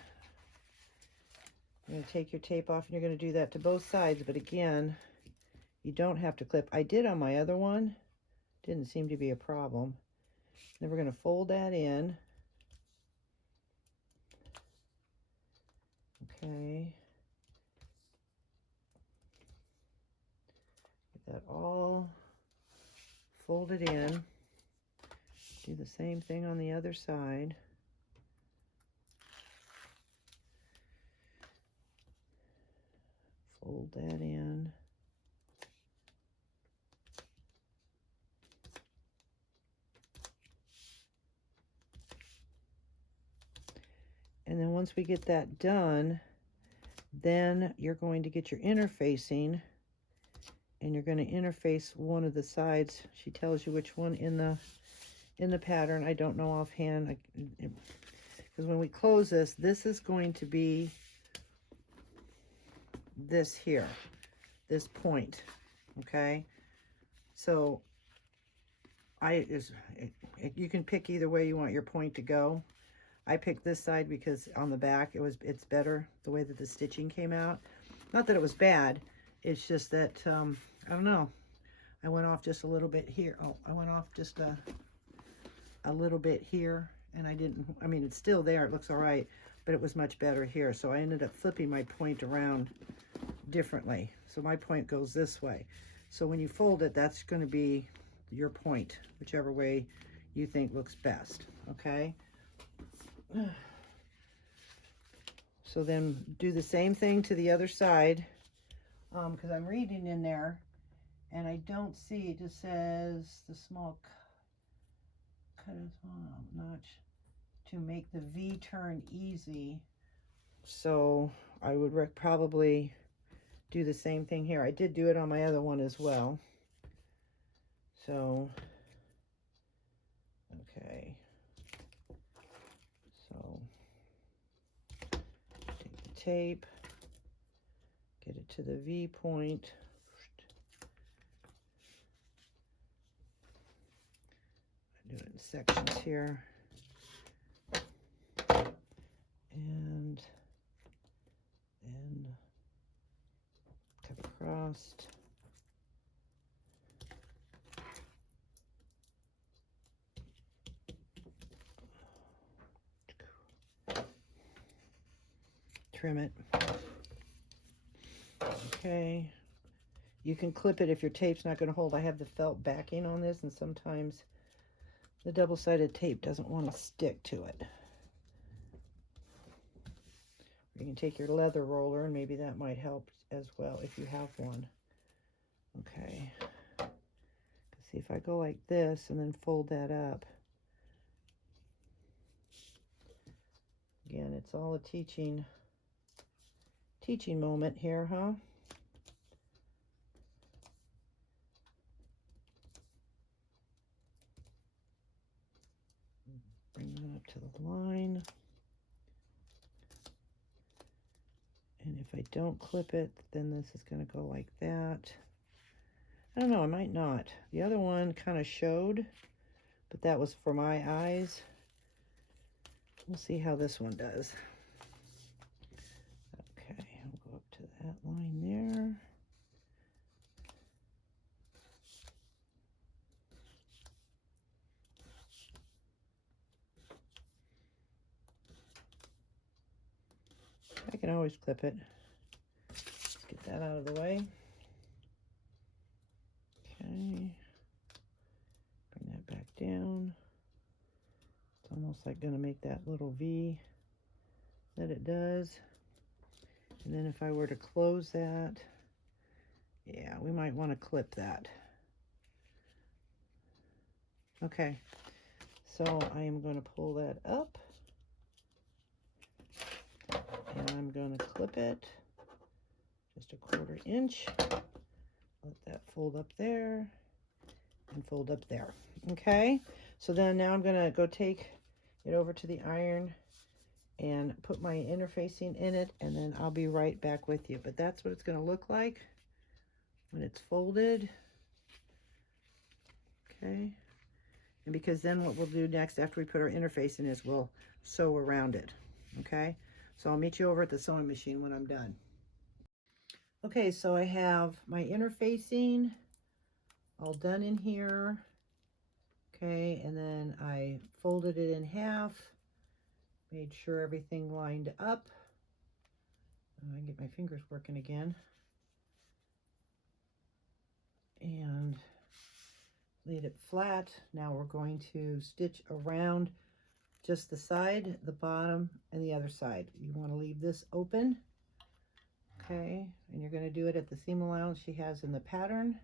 you're going to take your tape off, and you're going to do that to both sides, but again, you don't have to clip. I did on my other one. Didn't seem to be a problem. Then we're going to fold that in. Okay. Get that all folded in. Do the same thing on the other side. Fold that in. And then once we get that done, then you're going to get your interfacing, and you're going to interface one of the sides. She tells you which one in the pattern. I don't know offhand, because when we close this, this is going to be this here, this point, okay? So you can pick either way you want your point to go. I picked this side because on the back it's better the way that the stitching came out. Not that it was bad, it's just that I don't know, I went off just a little bit here. Oh, I went off just a little bit here, and I mean, it's still there, it looks all right, but it was much better here. So I ended up flipping my point around differently. So my point goes this way. So when you fold it, that's going to be your point, whichever way you think looks best, okay? So then do the same thing to the other side, because I'm reading in there and I don't see, it just says the small cut a small notch to make the V turn easy. So I would probably do the same thing here. I did do it on my other one as well. So, okay. So, take the tape, get it to the V point. I do it in sections here. And then cut across. Trim it. Okay. You can clip it if your tape's not going to hold. I have the felt backing on this, and sometimes the double-sided tape doesn't want to stick to it. You can take your leather roller, and maybe that might help as well if you have one. Okay. See, if I go like this and then fold that up. Again, it's all a teaching moment here, huh? Bring that up to the line. And if I don't clip it, then this is going to go like that. I don't know, I might not. The other one kind of showed, but that was for my eyes. We'll see how this one does. Okay, I'll go up to that line there. I can always clip it. Let's get that out of the way. Okay. Bring that back down. It's almost like going to make that little V that it does. And then if I were to close that, yeah, we might want to clip that. Okay, so I am going to pull that up. And I'm going to clip it just a 1/4 inch. Let that fold up there and fold up there. Okay, so then now I'm going to go take it over to the iron and put my interfacing in it, and then I'll be right back with you. But that's what it's going to look like when it's folded. Okay, and because then what we'll do next after we put our interfacing is we'll sew around it. Okay, so I'll meet you over at the sewing machine when I'm done. Okay, so I have my interfacing all done in here. Okay, and then I folded it in half, made sure everything lined up. I can get my fingers working again. And laid it flat. Now we're going to stitch around just the side, the bottom, and the other side. You want to leave this open. Okay, and you're going to do it at the seam allowance she has in the pattern.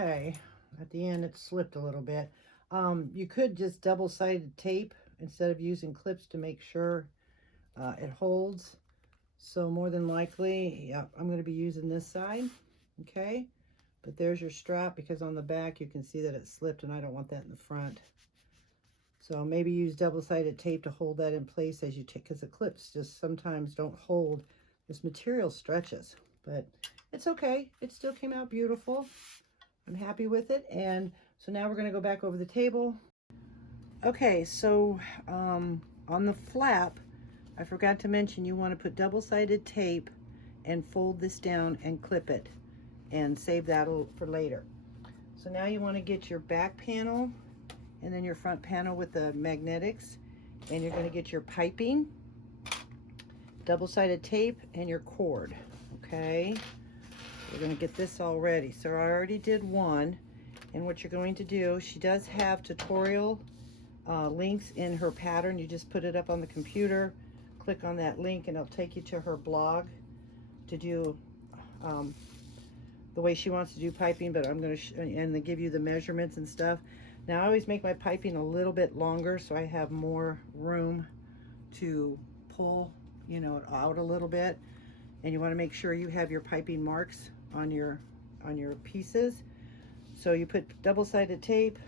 Okay, at the end it slipped a little bit. You could just double-sided tape instead of using clips to make sure it holds. So more than likely, yeah, I'm going to be using this side. Okay, but there's your strap, because on the back you can see that it slipped and I don't want that in the front. So maybe use double-sided tape to hold that in place as you take, because the clips just sometimes don't hold. This material stretches, but it's okay. It still came out beautiful. I'm happy with it. And so now we're going to go back over the table. Okay, so on the flap, I forgot to mention you want to put double-sided tape and fold this down and clip it and save that for later. So now you want to get your back panel and then your front panel with the magnetics, And you're going to get your piping, double-sided tape, and your cord. Okay, we're going to get this all ready. So I already did one, and what you're going to do, she does have tutorial links in her pattern. You just put it up on the computer, click on that link, and it'll take you to her blog to do the way she wants to do piping. But I'm going to and they give you the measurements and stuff. Now I always make my piping a little bit longer so I have more room to pull, you know, out a little bit. And you want to make sure you have your piping marks on your pieces. So you put double-sided tape.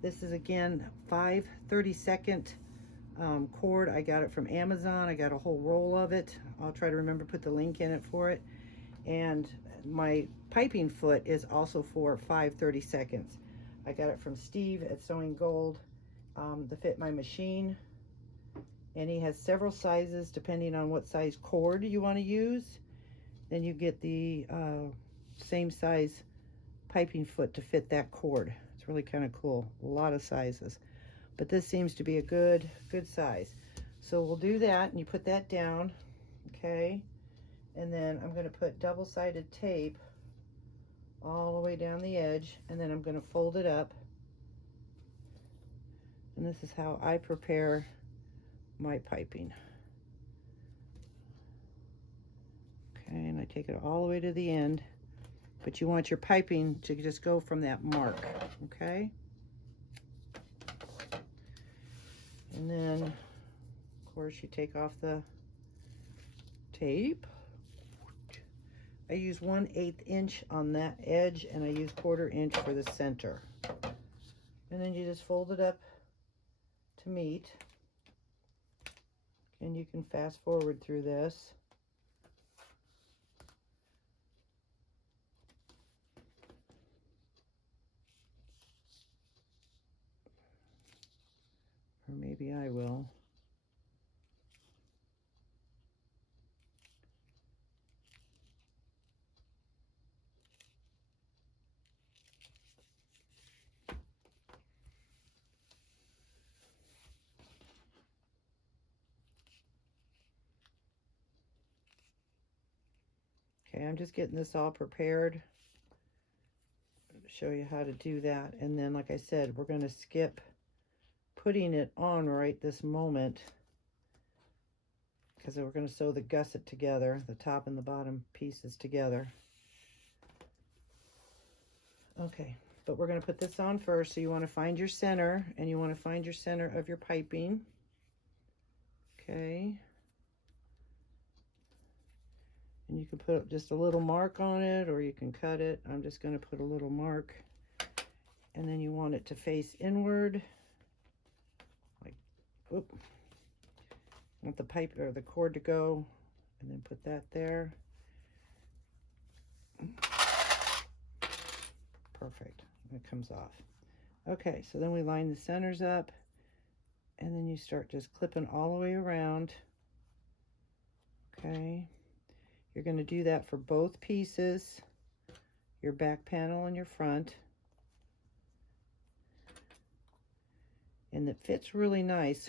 This is again 5 30-second cord. I got it from Amazon. I got a whole roll of it. I'll try to remember to put the link in it for it. And my piping foot is also for 5 30-seconds. I got it from Steve at Sewing Gold to fit my machine. And he has several sizes depending on what size cord you want to use. Then you get the same size piping foot to fit that cord. It's really kind of cool. A lot of sizes, but this seems to be a good size. So we'll do that, and you put that down, okay? And then I'm going to put double-sided tape all the way down the edge, and then I'm going to fold it up. And this is how I prepare my piping. Okay, and I take it all the way to the end, but you want your piping to just go from that mark, okay? And then, of course, you take off the tape. I use 1/8 inch on that edge, and I use 1/4 inch for the center. And then you just fold it up to meet. And you can fast forward through this. Or maybe I will. Okay, I'm just getting this all prepared to show you how to do that. And then, like I said, we're going to skip putting it on right this moment because we're going to sew the gusset together, the top and the bottom pieces together. Okay, but we're going to put this on first. So you want to find your center, and you want to find your center of your piping. Okay. And you can put just a little mark on it, or you can cut it. I'm just going to put a little mark. And then you want it to face inward. Like, whoop. Want the pipe or the cord to go, and then put that there. Perfect. It comes off. Okay, so then we line the centers up, and then you start just clipping all the way around. Okay. You're going to do that for both pieces, your back panel and your front. And it fits really nice.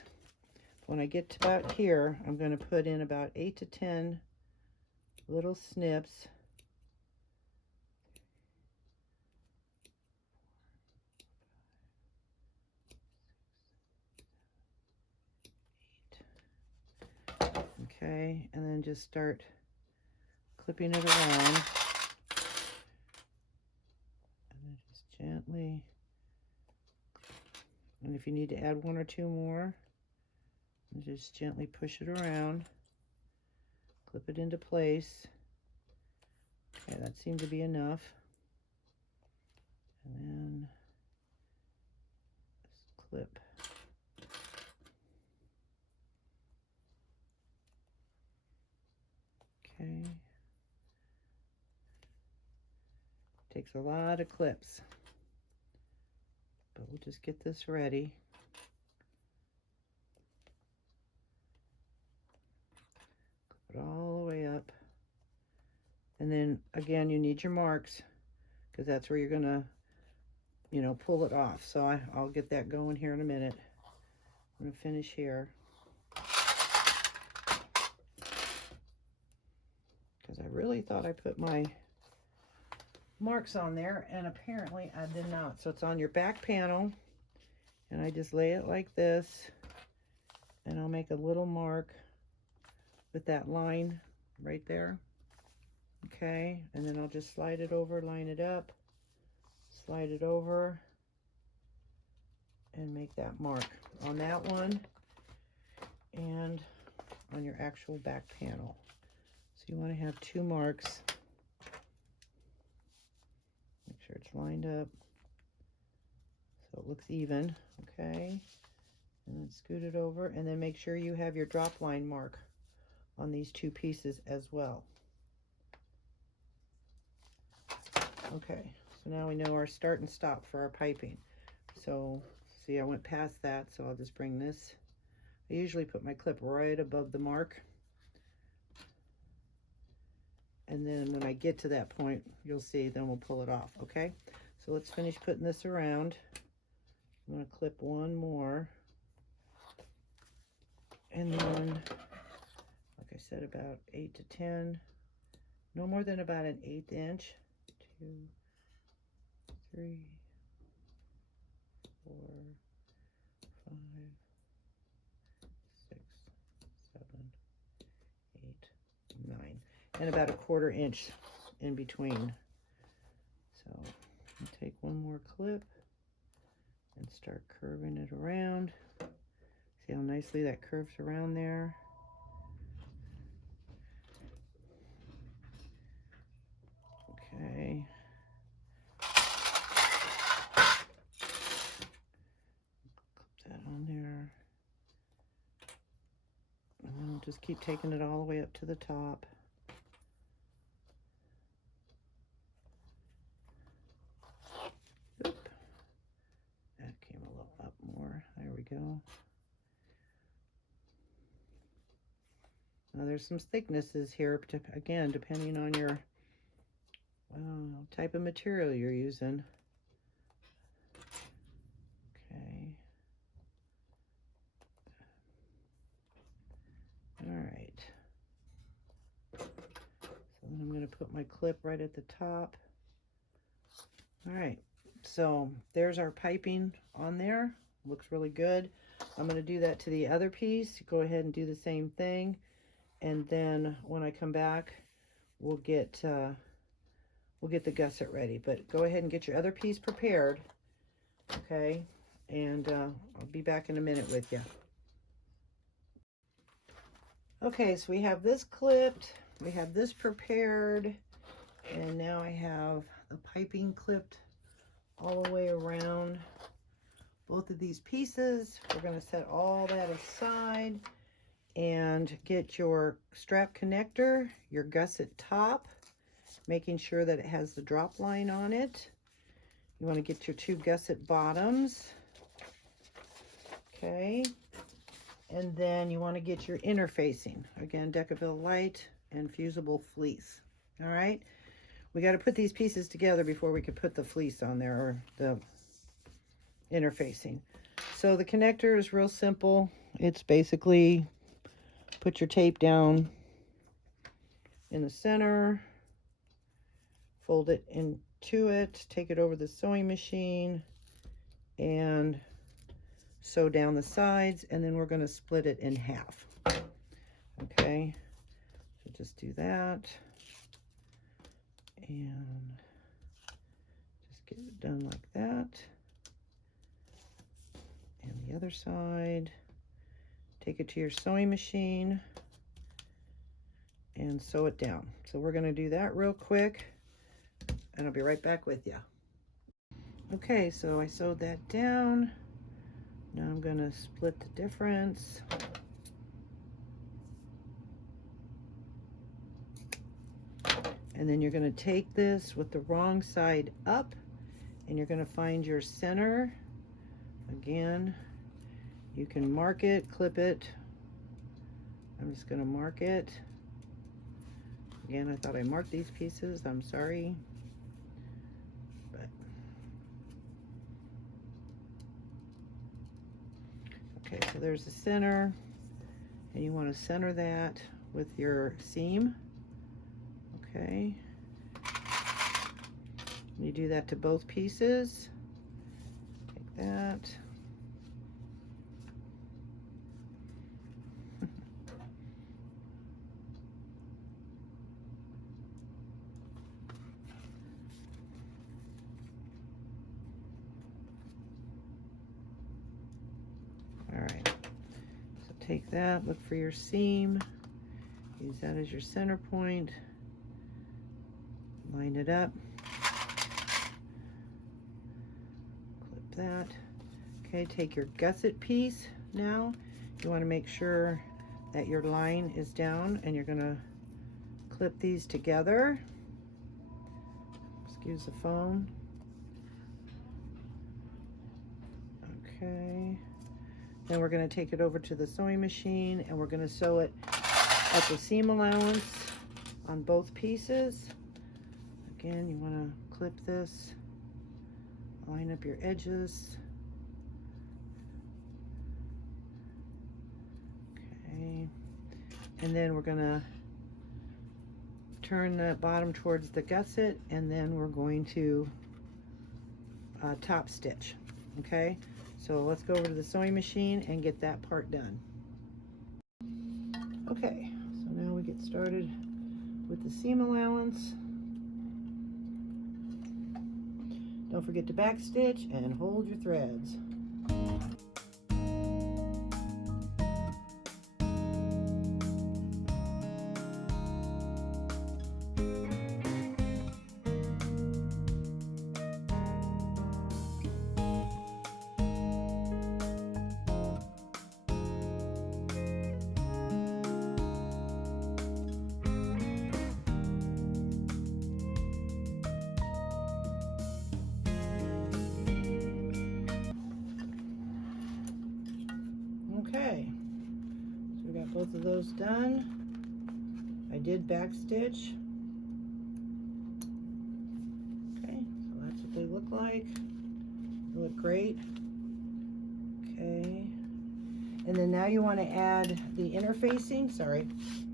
When I get to about here, I'm going to put in about 8 to 10 little snips. Okay, and then just start clipping it around. And then just gently. And if you need to add 1 or 2 more, just gently push it around. Clip it into place. Okay, that seemed to be enough. And then just clip. Okay. Takes a lot of clips, but we'll just get this ready. Clip it all the way up. And then again, you need your marks because that's where you're gonna, you know, pull it off. So I'll get that going here in a minute. I'm gonna finish here. really thought I put my marks on there, and apparently I did not. So it's on your back panel, and I just lay it like this, and I'll make a little mark with that line right there. Okay, and then I'll just slide it over, line it up, slide it over, and make that mark on that one and on your actual back panel. So you want to have 2 marks. Make sure it's lined up so it looks even. Okay, and then scoot it over, and then make sure you have your drop line mark on these 2 pieces as well. Okay, so now we know our start and stop for our piping. So see, I went past that, so I'll just bring this. I usually put my clip right above the mark, and then when I get to that point, you'll see, then we'll pull it off. Okay, so let's finish putting this around. I'm going to clip one more, and then, like I said, about 8 to 10, no more than about an 1/8 inch. 2, 3, 4, 5, 6, 7, 8, 9, and about a 1/4 inch in between. So I'll take one more clip and start curving it around. See how nicely that curves around there? Okay. Clip that on there. And then I'll just keep taking it all the way up to the top. Oop. That came a little up more. There we go. Now there's some thicknesses here, again, depending on your type of material you're using. Okay. All right. So then I'm going to put my clip right at the top. All right. So there's our piping on there. Looks really good. I'm going to do that to the other piece. Go ahead and do the same thing. And then when I come back, we'll get the gusset ready. But go ahead and get your other piece prepared. Okay. And I'll be back in a minute with you. Okay, so we have this clipped, we have this prepared, and now I have the piping clipped all the way around both of these pieces. We're going to set all that aside and get your strap connector, your gusset top, making sure that it has the drop line on it. You want to get your 2 gusset bottoms. Okay. And then you want to get your interfacing. Again, Decaville light and fusible fleece. All right. We got to put these pieces together before we could put the fleece on there, or the interfacing. So the connector is real simple. It's basically put your tape down in the center, fold it into it, take it over the sewing machine, and sew down the sides, and then we're going to split it in half. Okay, so just do that, and just get it done like that. And the other side, take it to your sewing machine and sew it down. So we're going to do that real quick, and I'll be right back with you. Okay, so I sewed that down. Now I'm going to split the difference. And then you're going to take this with the wrong side up, and you're going to find your center. Again, you can mark it, clip it. I'm just going to mark it. Again, I thought I marked these pieces. I'm sorry. But okay, so there's the center, and you want to center that with your seam. Okay. You do that to both pieces. Take that. All right. So take that, look for your seam. Use that as your center point. Line it up. Clip that. Okay, take your gusset piece now. You want to make sure that your line is down, and you're going to clip these together. Excuse the phone. Okay. Then we're going to take it over to the sewing machine, and we're going to sew it at the seam allowance on both pieces. Again, you want to clip this, line up your edges. Okay, and then we're going to turn the bottom towards the gusset, and then we're going to top stitch. Okay, so let's go over to the sewing machine and get that part done. Okay, so now we get started with the seam allowance. Don't forget to back stitch and hold your threads. Okay, so we got both of those done. I did back stitch. Okay, so that's what they look like. They look great. Okay, and then now you want to add the interfacing,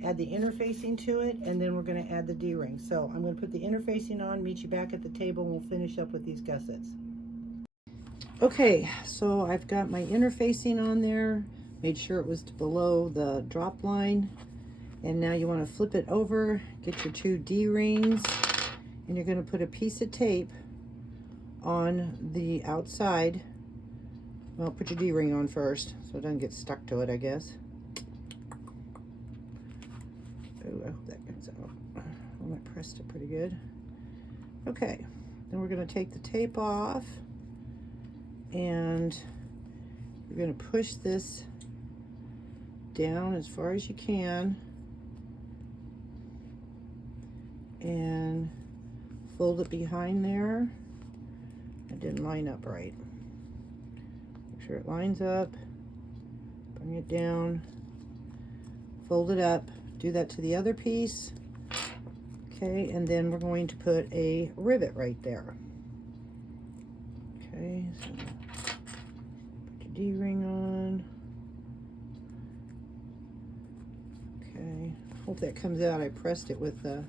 add the interfacing to it, and then we're going to add the D-ring. So I'm going to put the interfacing on, meet you back at the table, and we'll finish up with these gussets. Okay, so I've got my interfacing on there, made sure it was below the drop line, and now you want to flip it over, get your two D-rings, and you're going to put a piece of tape on the outside. Well, put your D-ring on first so it doesn't get stuck to it, I guess. Oh, I hope that comes out. Well, I pressed it pretty good. Okay, then we're going to take the tape off, and you're going to push this down as far as you can and fold it behind there. It didn't line up right. Make sure it lines up, bring it down, fold it up, do that to the other piece. Okay, and then we're going to put a rivet right there. Okay, so put your D-ring on. Okay, hope that comes out. I pressed it with that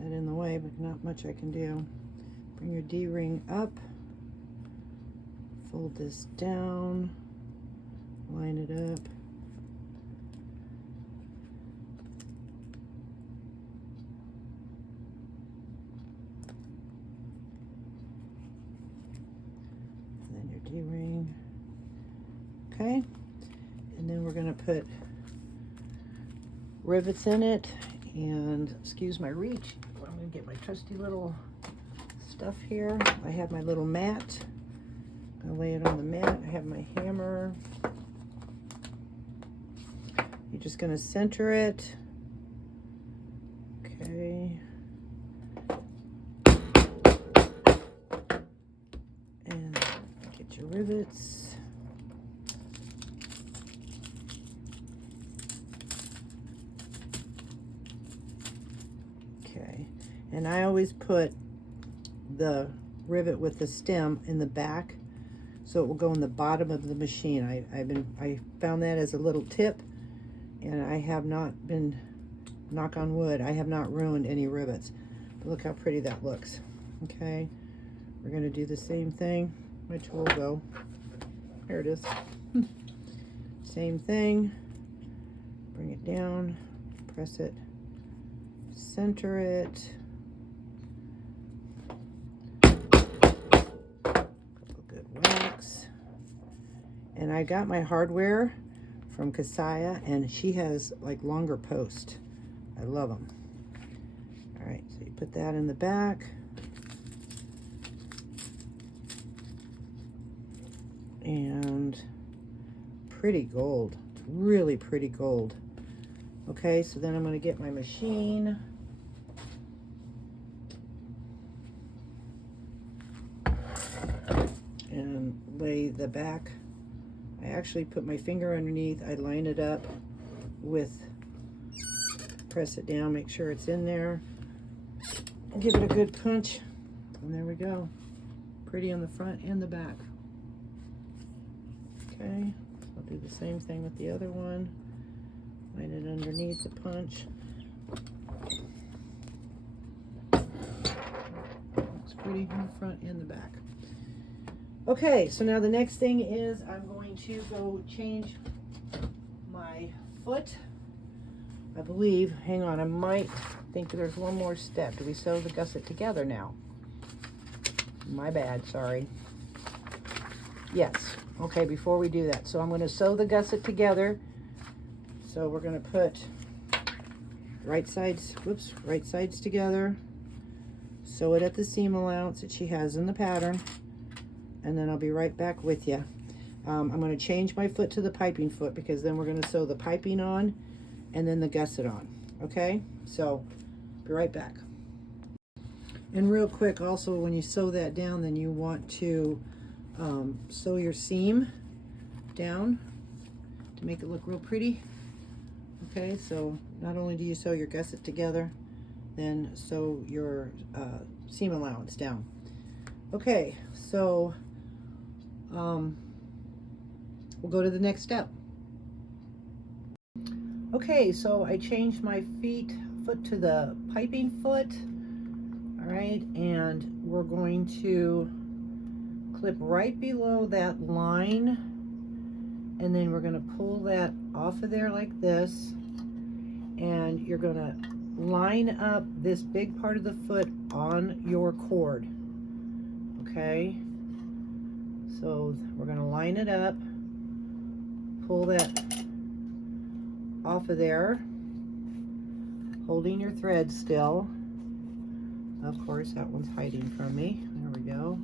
in the way, but not much I can do. Bring your D-ring up, fold this down, line it up. D-ring. Okay, and then we're going to put rivets in it, and excuse my reach, I'm going to get my trusty little stuff here. I have my little mat. I'm going to lay it on the mat. I have my hammer. You're just going to center it. Okay. Your rivets. Okay, and I always put the rivet with the stem in the back so it will go in the bottom of the machine. I found that as a little tip, and I have not been knock on wood, I have not ruined any rivets. But look how pretty that looks. Okay, we're going to do the same thing. My tool go. Here it is. Same thing. Bring it down, press it, center it. Couple good whacks. And I got my hardware from Kasaya, and she has like longer posts. I love them. All right, so you put that in the back. And pretty gold, it's really pretty gold. Okay, so then I'm going to get my machine. And lay the back. I actually put my finger underneath. I line it up with, press it down, make sure it's in there. Give it a good punch. And there we go. Pretty on the front and the back. Okay, so I'll do the same thing with the other one. Line it underneath the punch. Looks pretty in the front and the back. Okay, so now the next thing is I'm going to go change my foot. I believe, hang on, I might think there's one more step. Do we sew the gusset together now? My bad, sorry. Yes, okay, before we do that. So I'm going to sew the gusset together. So we're going to put right sides together, sew it at the seam allowance that she has in the pattern, and then I'll be right back with you. I'm going to change my foot to the piping foot because then we're going to sew the piping on and then the gusset on. Okay, so be right back. And real quick, also when you sew that down, then you want to sew your seam down to make it look real pretty. Okay, so not only do you sew your gusset together, then sew your seam allowance down. Okay, so we'll go to the next step. Okay, so I changed my foot to the piping foot. All right, and we're going to clip right below that line, and then we're going to pull that off of there like this, and you're going to line up this big part of the foot on your cord. Okay, so we're going to line it up, pull that off of there, holding your thread still. Of course, that one's hiding from me. There we go.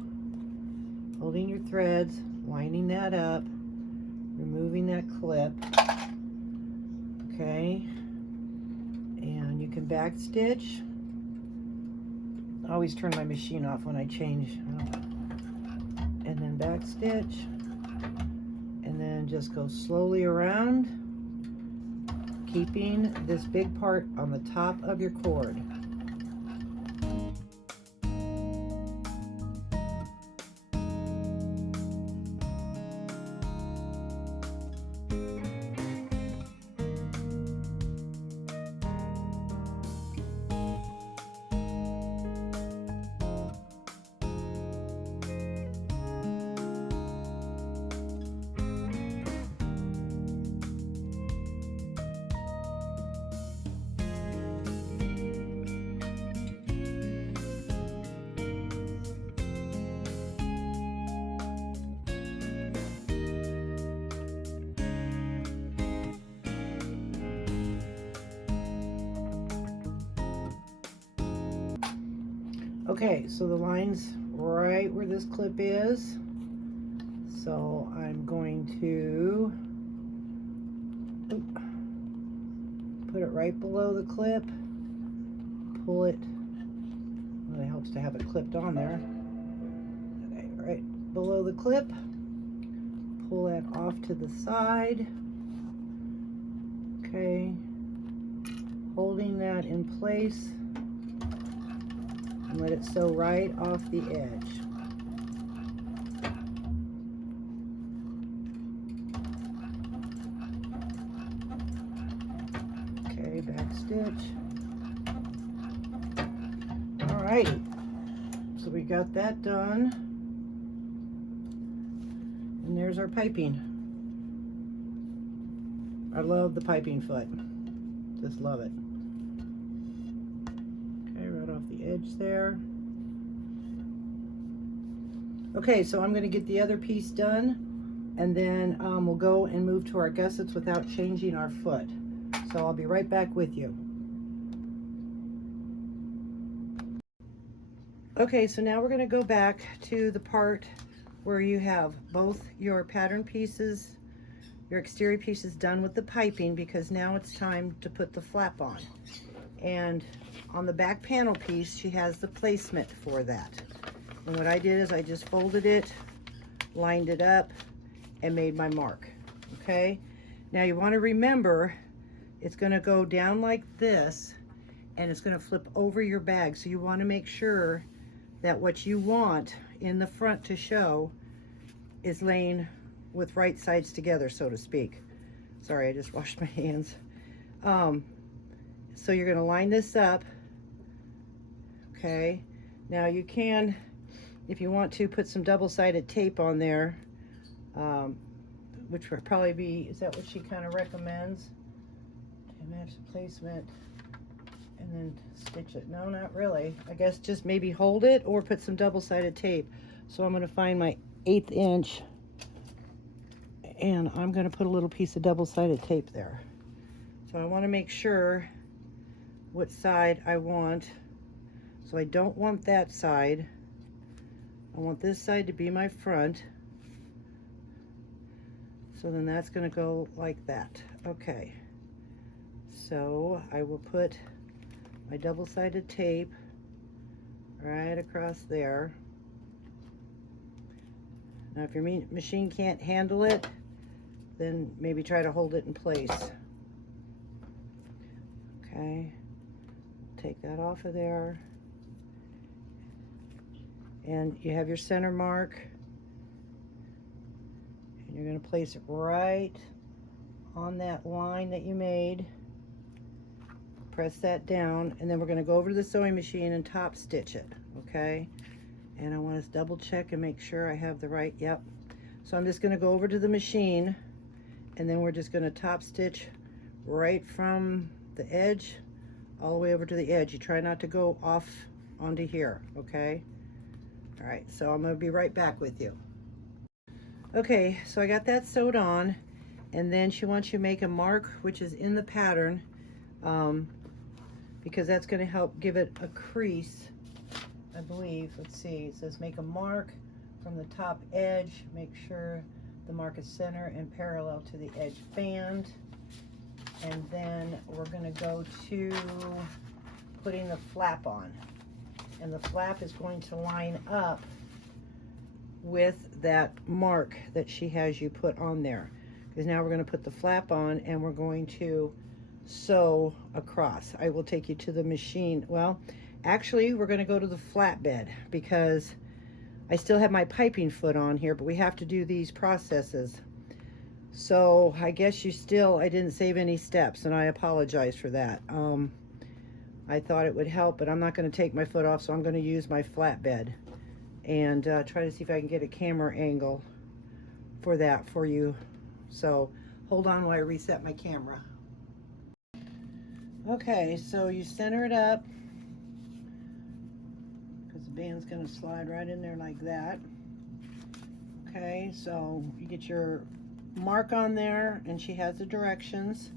Holding your threads, lining that up, removing that clip. Okay, and you can back stitch. I always turn my machine off when I change. And then back stitch, and then just go slowly around, keeping this big part on the top of your cord. Okay, so the line's right where this clip is. So I'm going to put it right below the clip, pull it, well, it helps to have it clipped on there. Okay, right below the clip, pull that off to the side. Okay, holding that in place. And let it sew right off the edge. Okay, back stitch. All right, so we got that done. And there's our piping. I love the piping foot. Just love it. Okay, right off the edge there. Okay, so I'm going to get the other piece done, and then we'll go and move to our gussets without changing our foot. So I'll be right back with you. Okay, so now we're going to go back to the part where you have both your pattern pieces, your exterior pieces done with the piping, because now it's time to put the flap on. And on the back panel piece, she has the placement for that. And what I did is I just folded it, lined it up, and made my mark. Okay? Now you want to remember, it's going to go down like this, and it's going to flip over your bag. So you want to make sure that what you want in the front to show is laying with right sides together, so to speak. Sorry, I just washed my hands. So you're going to line this up. Okay, now you can, if you want to, put some double-sided tape on there, which would probably be, is that what she kind of recommends? To match the placement and then stitch it. No, not really. I guess just maybe hold it or put some double-sided tape. So I'm going to find my 1/8 inch, and I'm going to put a little piece of double-sided tape there. So I want to make sure what side I want. So I don't want that side. I want this side to be my front. So then that's going to go like that. Okay. So I will put my double-sided tape right across there. Now if your machine can't handle it, then maybe try to hold it in place. Okay, take that off of there. And you have your center mark. And you're going to place it right on that line that you made. Press that down, and then we're going to go over to the sewing machine and top stitch it, okay? And I want to double check and make sure I have the right, yep. So I'm just going to go over to the machine, and then we're just going to top stitch right from the edge all the way over to the edge. You try not to go off onto here, okay? All right, so I'm going to be right back with you. Okay, so I got that sewed on, and then she wants you to make a mark, which is in the pattern, because that's going to help give it a crease, I believe. Let's see, it says make a mark from the top edge, make sure the mark is center and parallel to the edge band. And then we're going to go to putting the flap on. And the flap is going to line up with that mark that she has you put on there. Because now we're going to put the flap on and we're going to sew across. I will take you to the machine. Well, actually, we're going to go to the flatbed because I still have my piping foot on here, but we have to do these processes. So I guess I didn't save any steps, and I apologize for that. I thought it would help, but I'm not going to take my foot off, so I'm going to use my flatbed and try to see if I can get a camera angle for that for you. So hold on while I reset my camera. Okay, so you center it up because the band's going to slide right in there like that. Okay, so you get your mark on there, and she has the directions,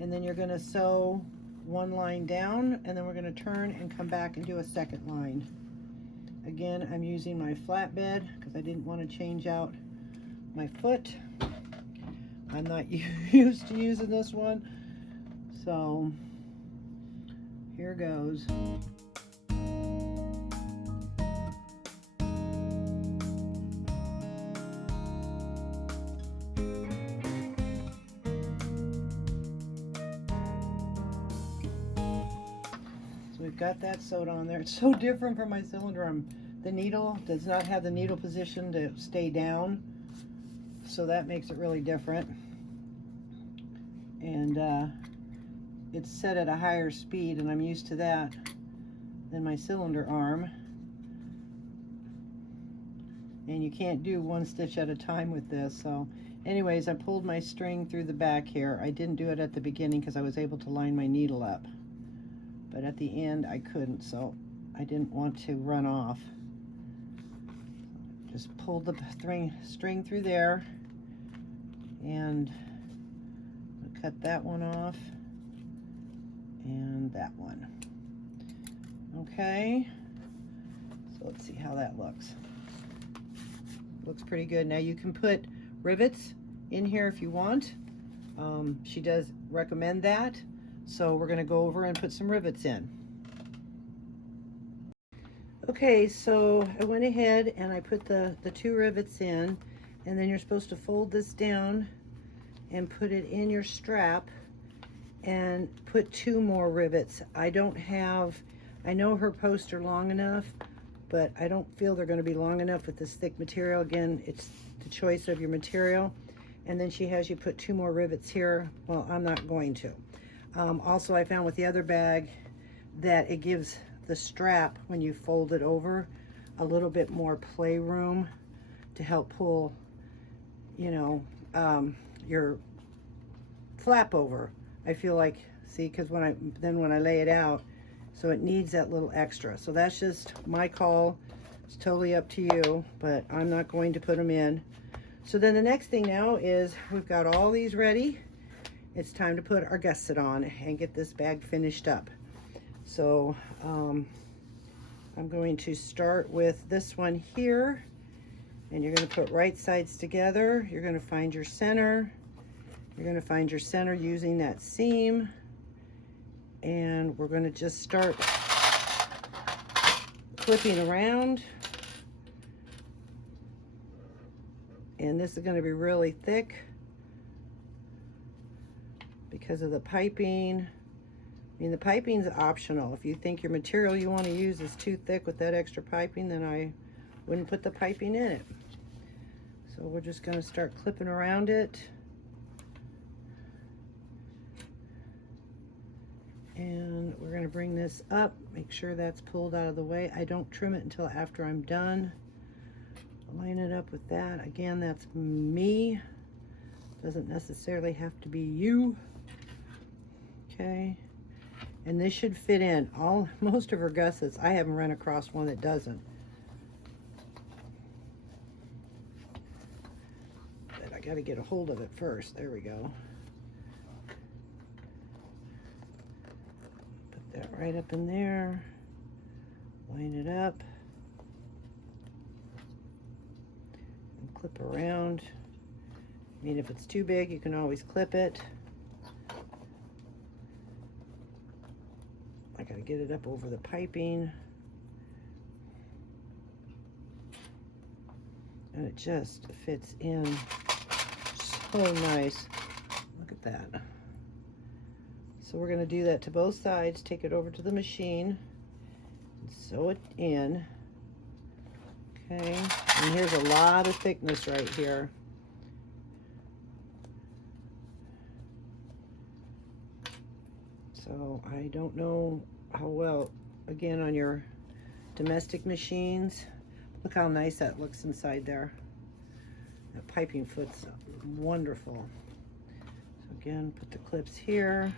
and then you're going to sew one line down, and then we're going to turn and come back and do a second line. Again, I'm using my flatbed because I didn't want to change out my foot. I'm not used to using this one, so here goes. We've got that sewed on there. It's so different from my cylinder. The needle does not have the needle position to stay down, so that makes it really different. And it's set at a higher speed, and I'm used to that than my cylinder arm. And you can't do one stitch at a time with this. So anyways, I pulled my string through the back here. I didn't do it at the beginning because I was able to line my needle up, but at the end I couldn't, so I didn't want to run off. Just pulled the string through there, and I'll cut that one off and that one. Okay, so let's see how that looks. Looks pretty good. Now you can put rivets in here if you want. She does recommend that, so we're going to go over and put some rivets in. Okay, so I went ahead and I put the 2 rivets in, and then you're supposed to fold this down and put it in your strap and put 2 more rivets. I know her posts are long enough, but I don't feel they're going to be long enough with this thick material. Again, it's the choice of your material. And then she has you put 2 more rivets here. Well, I'm not going to. Also, I found with the other bag that it gives the strap, when you fold it over, a little bit more play room to help pull, you know, your flap over. I feel like, see, because when I lay it out, so it needs that little extra. So that's just my call. It's totally up to you, but I'm not going to put them in. So then the next thing now is we've got all these ready. It's time to put our gusset on and get this bag finished up. So I'm going to start with this one here, and you're going to put right sides together. You're going to find your center. You're going to find your center using that seam, and we're going to just start clipping around. And this is going to be really thick because of the piping. I mean, the piping's optional. If you think your material you want to use is too thick with that extra piping, then I wouldn't put the piping in it. So we're just going to start clipping around it. And we're going to bring this up, make sure that's pulled out of the way. I don't trim it until after I'm done. Line it up with that. Again, that's me. Doesn't necessarily have to be you. Okay. And this should fit in. Most of her gussets, I haven't run across one that doesn't. But I got to get a hold of it first. There we go. Put that right up in there. Line it up. And clip around. I mean, if it's too big, you can always clip it. I gotta get it up over the piping. And it just fits in so nice. Look at that. So we're gonna do that to both sides, take it over to the machine, and sew it in. Okay, and here's a lot of thickness right here. So I don't know how well, again, on your domestic machines, look how nice that looks inside there. That piping foot's wonderful. So again, put the clips here.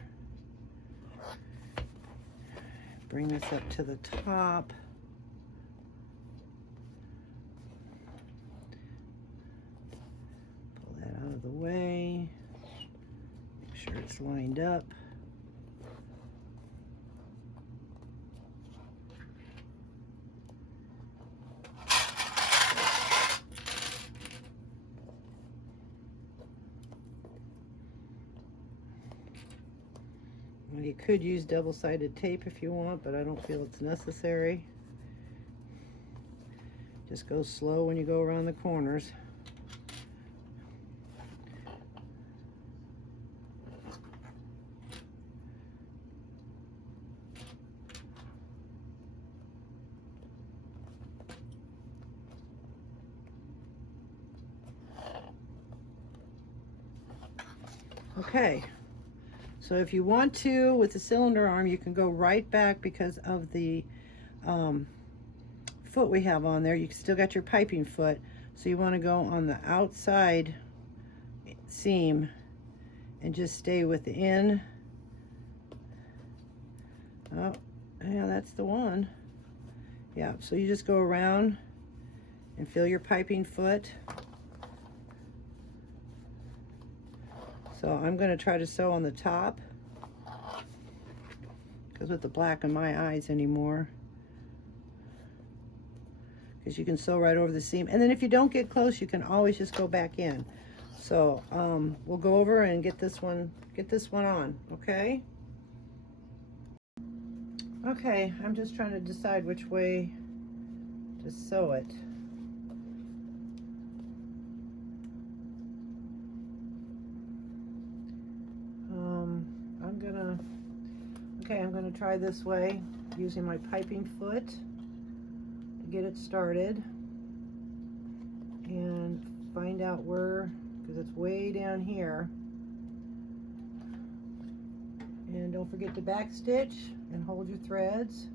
Bring this up to the top. Pull that out of the way. Make sure it's lined up. You could use double-sided tape if you want, but I don't feel it's necessary. Just go slow when you go around the corners. Okay. So if you want to, with the cylinder arm, you can go right back because of the foot we have on there. You still got your piping foot, so you want to go on the outside seam and just stay within. Oh, yeah, that's the one. Yeah, so you just go around and fill your piping foot. So I'm going to try to sew on the top, because with the black in my eyes anymore, because you can sew right over the seam. And then if you don't get close, you can always just go back in. So we'll go over and get this one on, okay? Okay, I'm just trying to decide which way to sew it. I'm gonna try this way, using my piping foot to get it started and find out where, because it's way down here. And don't forget to back stitch and hold your threads.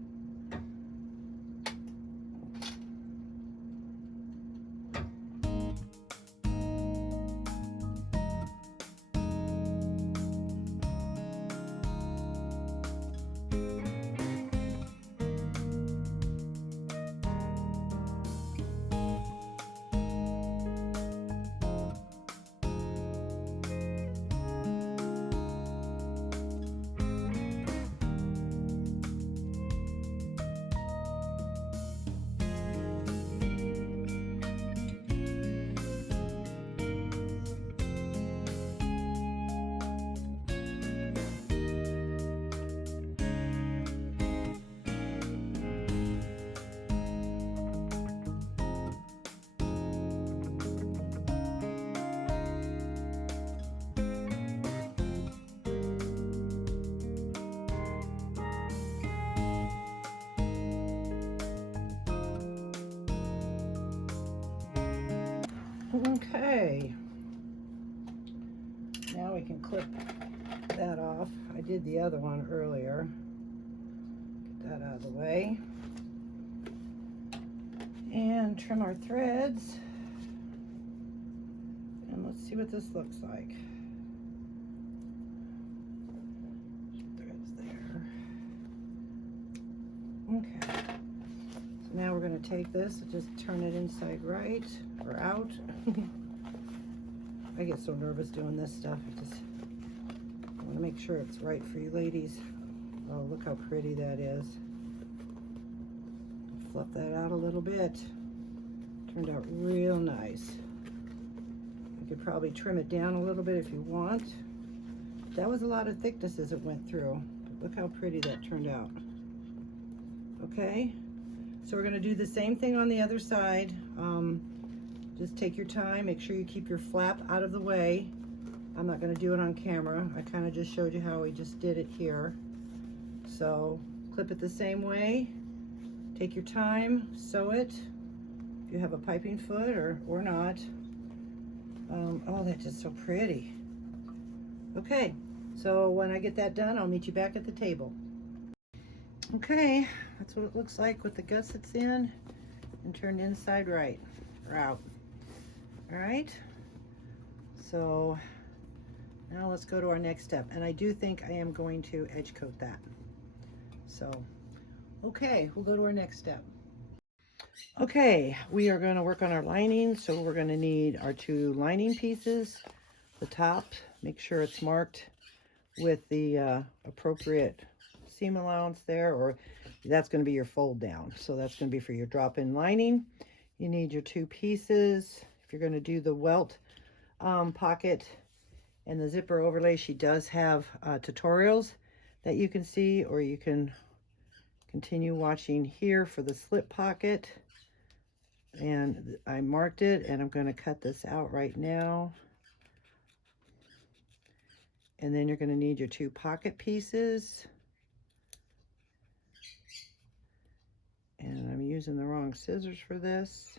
Okay, now we can clip that off. I did the other one earlier. Get that out of the way. And trim our threads. And let's see what this looks like. Threads there. Okay. So now we're going to take this and just turn it inside right or out. I get so nervous doing this stuff. I want to make sure it's right for you ladies. Oh, look how pretty that is. Fluff that out a little bit. Turned out real nice. You could probably trim it down a little bit if you want. That was a lot of thickness as it went through. But look how pretty that turned out. Okay, so we're going to do the same thing on the other side. Just take your time, make sure you keep your flap out of the way. I'm not going to do it on camera. I kind of just showed you how we just did it here. So clip it the same way, take your time, sew it if you have a piping foot or not. Oh, that's just so pretty. Okay, so when I get that done, I'll meet you back at the table. Okay, that's what it looks like with the gussets in and turned inside right or out. All right, so now let's go to our next step. And I do think I am going to edge coat that. So, okay, we'll go to our next step. Okay, we are going to work on our lining. So we're going to need our 2 lining pieces. The top, make sure it's marked with the appropriate seam allowance there, or that's going to be your fold down. So that's going to be for your drop-in lining. You need your 2 pieces. If you're going to do the welt pocket and the zipper overlay, she does have tutorials that you can see, or you can continue watching here for the slip pocket. And I marked it, and I'm going to cut this out right now. And then you're going to need your 2 pocket pieces. And I'm using the wrong scissors for this,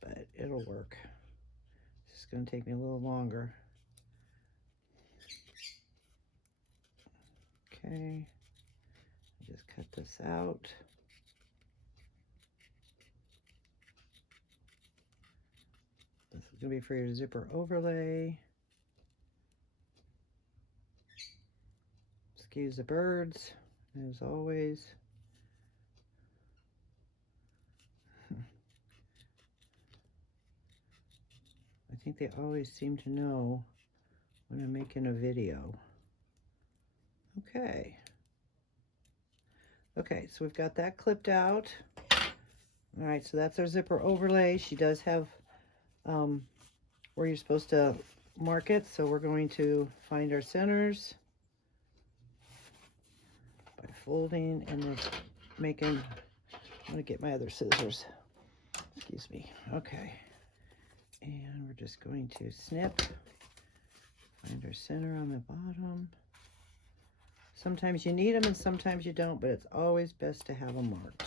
but it'll work. It's just going to take me a little longer. Okay, just cut this out. This is going to be for your zipper overlay. Excuse the birds, as always. I think they always seem to know when I'm making a video. Okay. Okay, so we've got that clipped out. All right, so that's our zipper overlay. She does have where you're supposed to mark it, so we're going to find our centers by folding and then making, I'm gonna get my other scissors, excuse me. Okay, and we're just going to snip, find our center on the bottom. Sometimes you need them and sometimes you don't, but it's always best to have them marked.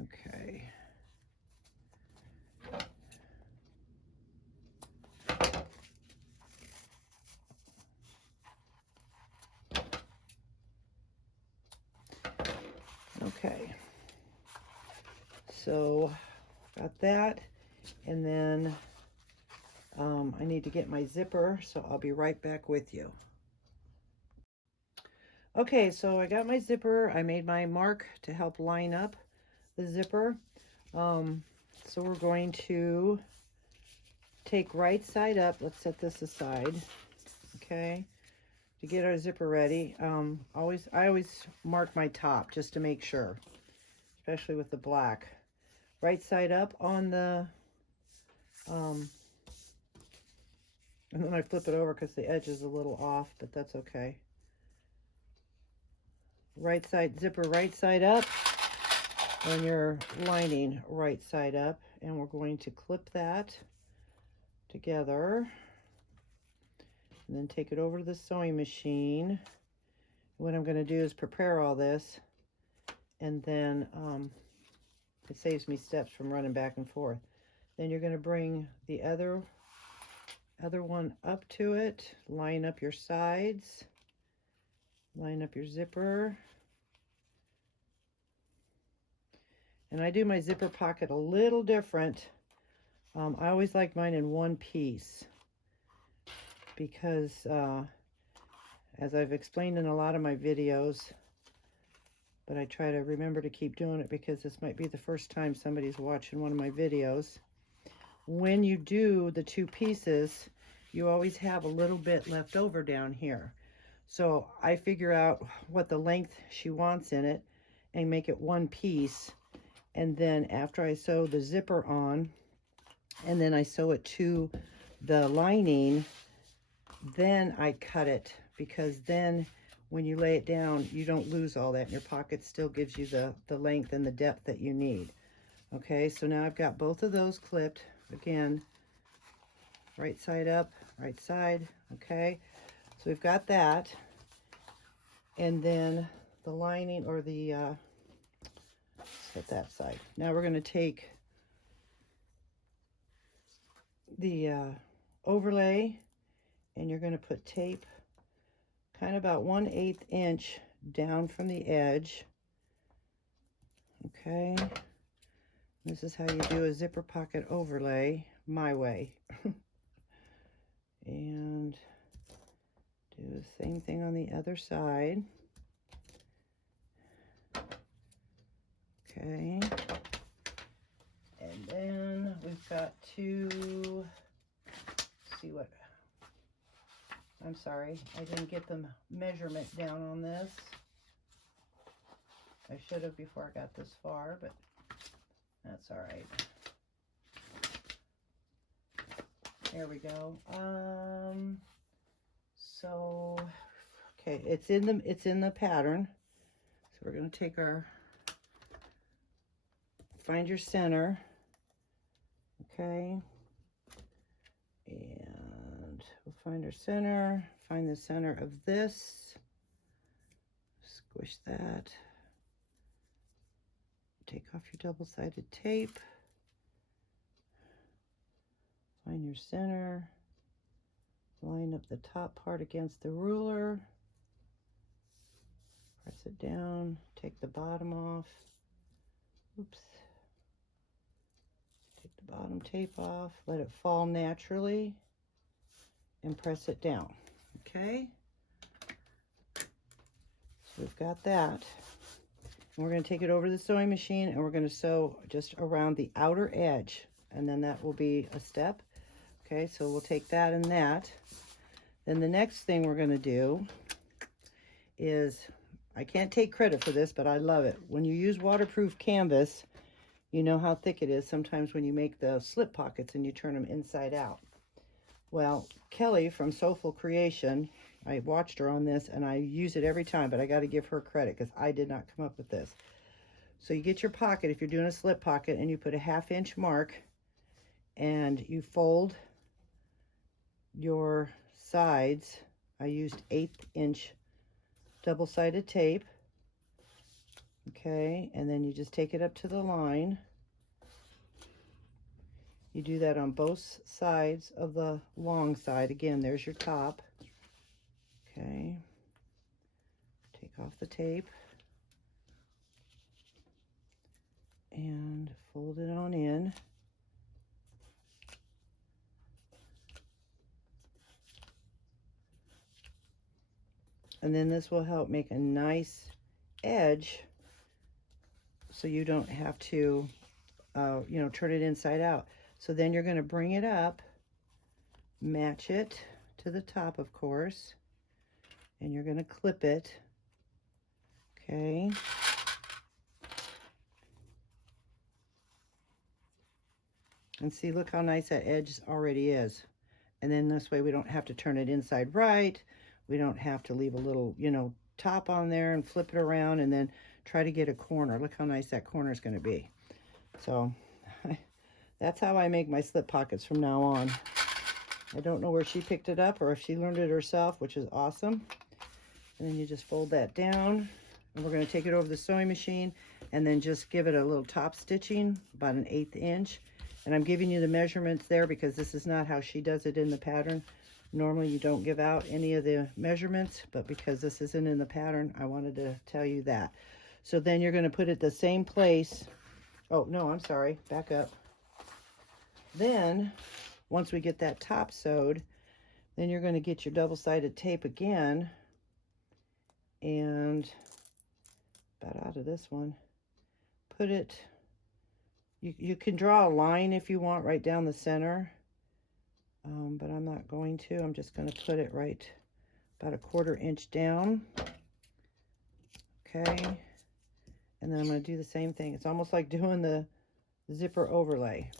Okay. Okay. So got that, and then I need to get my zipper, so I'll be right back with you. Okay, so I got my zipper. I made my mark to help line up the zipper. So we're going to take right side up. Let's set this aside, okay, to get our zipper ready. I always mark my top just to make sure, especially with the black. Right side up on the, and then I flip it over because the edge is a little off, but that's okay. Right side, zipper right side up, and your lining right side up, and we're going to clip that together, and then take it over to the sewing machine. What I'm going to do is prepare all this, and then it saves me steps from running back and forth. Then you're going to bring the other one up to it, line up your sides, line up your zipper. And I do my zipper pocket a little different. I always like mine in one piece because as I've explained in a lot of my videos, but I try to remember to keep doing it because this might be the first time somebody's watching one of my videos. When you do the two pieces, you always have a little bit left over down here. So I figure out what the length she wants in it and make it one piece. And then after I sew the zipper on, and then I sew it to the lining, then I cut it, because then when you lay it down, you don't lose all that. Your pocket still gives you the length and the depth that you need. Okay, so now I've got both of those clipped. Again, right side up, right side. Okay, so we've got that. And then the lining, or the, set that side. Now we're going to take the overlay, and you're going to put tape kind of about 1/8 inch down from the edge. Okay, this is how you do a zipper pocket overlay, my way. And do the same thing on the other side. Okay, and then we've got to see what, I'm sorry, I didn't get the measurement down on this. I should have before I got this far, but that's all right. There we go. So okay, it's in the pattern. So we're going to take our, find your center, okay, and we'll find our center, find the center of this, squish that, take off your double-sided tape, find your center, line up the top part against the ruler, press it down, take the bottom off. Oops. Take the bottom tape off, let it fall naturally, and press it down. Okay? So we've got that. And we're going to take it over the sewing machine and we're going to sew just around the outer edge. And then that will be a step. Okay, so we'll take that and that. Then the next thing we're going to do is, I can't take credit for this, but I love it. When you use waterproof canvas, you know how thick it is sometimes when you make the slip pockets and you turn them inside out. Well, Kelly from Soulful Creation, I watched her on this and I use it every time, but I got to give her credit because I did not come up with this. So you get your pocket, if you're doing a slip pocket, and you put a 1/2 inch mark and you fold your sides. I used 1/8 inch double-sided tape. Okay, and then you just take it up to the line. You do that on both sides of the long side. Again, there's your top. Okay. Take off the tape. And fold it on in. And then this will help make a nice edge so you don't have to, turn it inside out. So then you're going to bring it up, match it to the top, of course, and you're going to clip it. Okay. And see, look how nice that edge already is. And then this way we don't have to turn it inside right. We don't have to leave a little, top on there and flip it around and then try to get a corner. Look how nice that corner is going to be. So that's how I make my slip pockets from now on. I don't know where she picked it up or if she learned it herself, which is awesome. And then you just fold that down. And we're going to take it over the sewing machine and then just give it a little top stitching, about an 1/8 inch. And I'm giving you the measurements there because this is not how she does it in the pattern. Normally you don't give out any of the measurements, but because this isn't in the pattern, I wanted to tell you that. So then you're going to put it the same place. Oh, no, I'm sorry. Back up. Then, once we get that top sewed, then you're going to get your double-sided tape again. And about out of this one. Put it, you can draw a line if you want right down the center. But I'm not going to. I'm just going to put it right about a 1/4 inch down. Okay. And then I'm going to do the same thing. It's almost like doing the zipper overlay.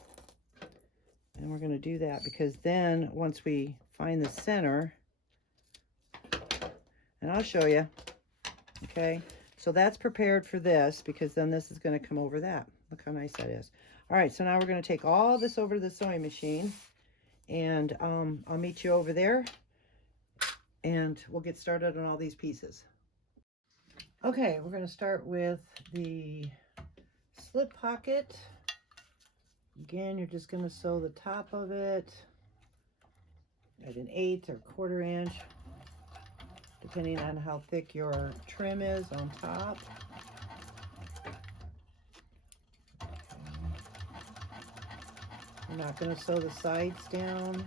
And we're going to do that because then once we find the center, and I'll show you. Okay. So that's prepared for this because then this is going to come over that. Look how nice that is. All right. So now we're going to take all this over to the sewing machine. And I'll meet you over there and we'll get started on all these pieces. Okay, we're going to start with the slip pocket. Again, you're just going to sew the top of it at an 1/8 or 1/4 inch, depending on how thick your trim is on top. We're not going to sew the sides down.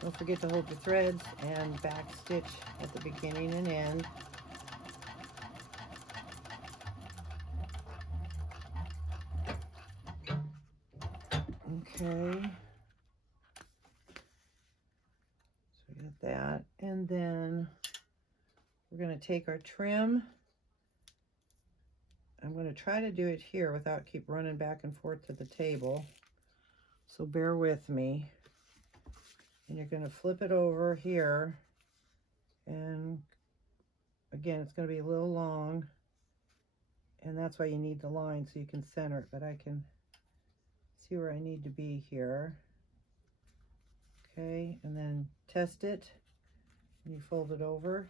Don't forget to hold your threads and back stitch at the beginning and end. Okay. So we got that. And then we're going to take our trim. I'm going to try to do it here without keep running back and forth to the table. So bear with me. And you're going to flip it over here. And again, it's going to be a little long. And that's why you need the line so you can center it. But I can see where I need to be here. Okay, and then test it. And you fold it over.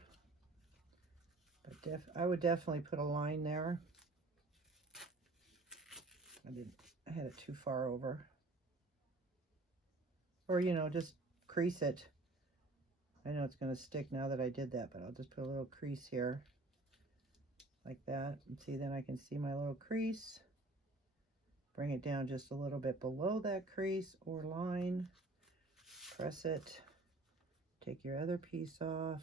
But I would definitely put a line there. I had it too far over. Or, you know, just crease it. I know it's going to stick now that I did that, but I'll just put a little crease here. Like that. And see, then I can see my little crease. Bring it down just a little bit below that crease or line. Press it. Take your other piece off.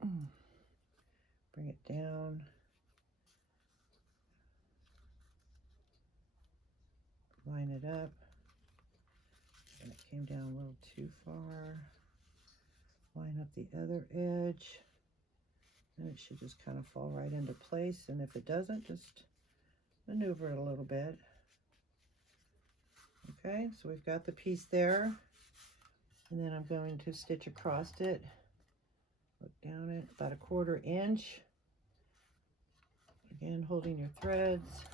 Bring it down. Line it up. And it came down a little too far. Line up the other edge. And it should just kind of fall right into place. And if it doesn't, just maneuver it a little bit. Okay, so we've got the piece there. And then I'm going to stitch across it. Look down it, about a 1/4 inch. Again, holding your threads.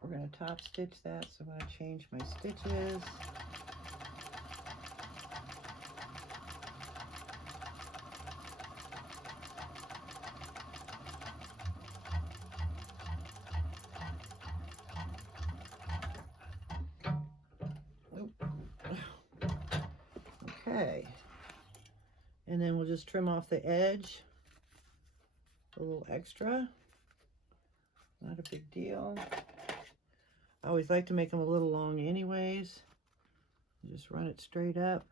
We're going to top stitch that, so I'm going to change my stitches. Okay, and then we'll just trim off the edge, a little extra, not a big deal. I always like to make them a little long anyways. Just run it straight up.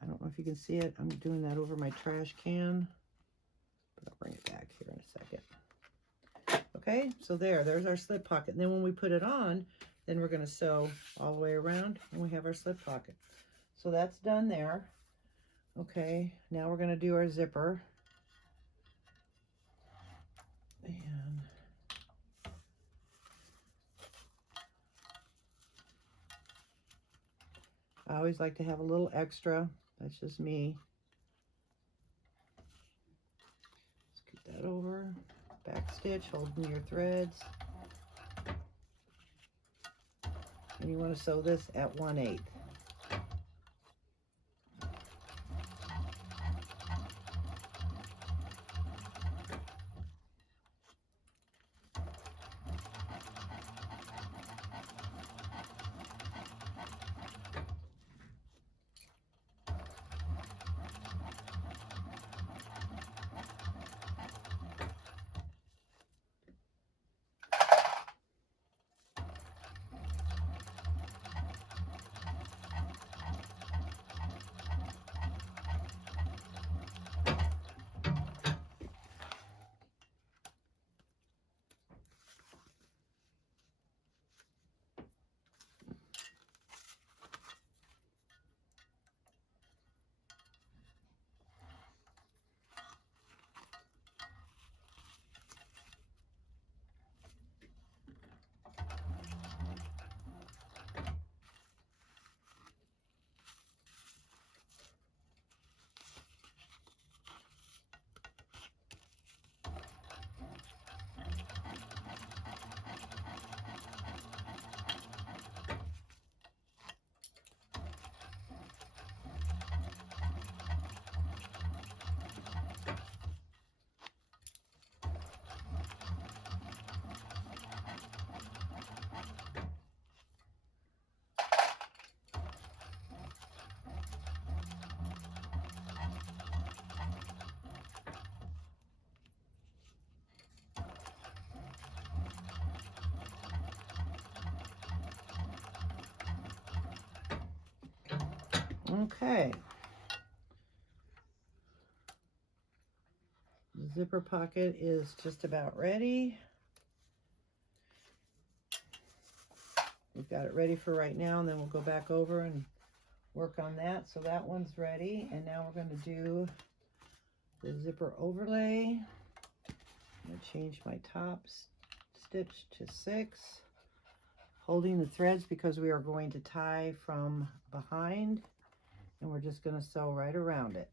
I don't know if you can see it. I'm doing that over my trash can, but I'll bring it back here in a second. Okay, so there's our slip pocket. And then when we put it on, then we're going to sew all the way around and we have our slip pocket. So that's done there. Okay, now we're going to do our zipper. And I always like to have a little extra. That's just me. Scoot that over. Back stitch, holding your threads. And you want to sew this at 1/8. Okay. The zipper pocket is just about ready. We've got it ready for right now, and then we'll go back over and work on that. So that one's ready, and now we're going to do the zipper overlay. I'm going to change my top stitch to 6, holding the threads because we are going to tie from behind, and we're just going to sew right around it.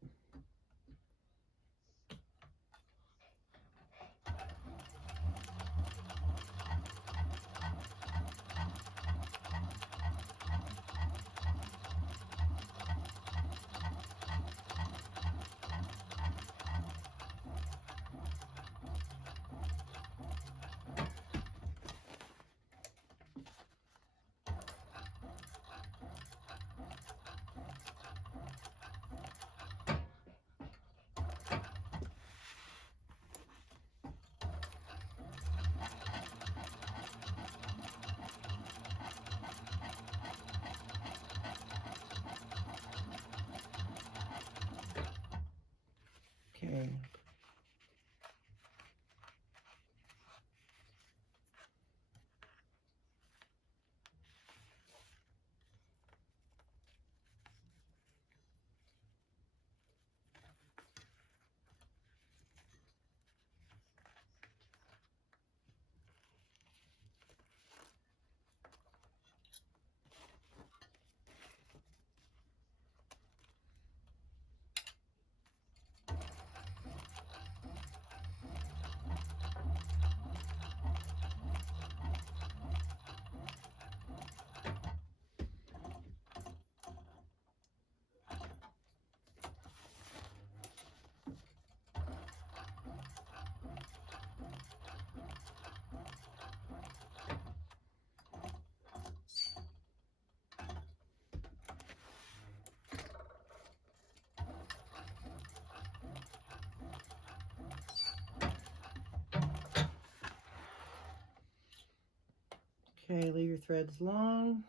Okay, leave your threads long.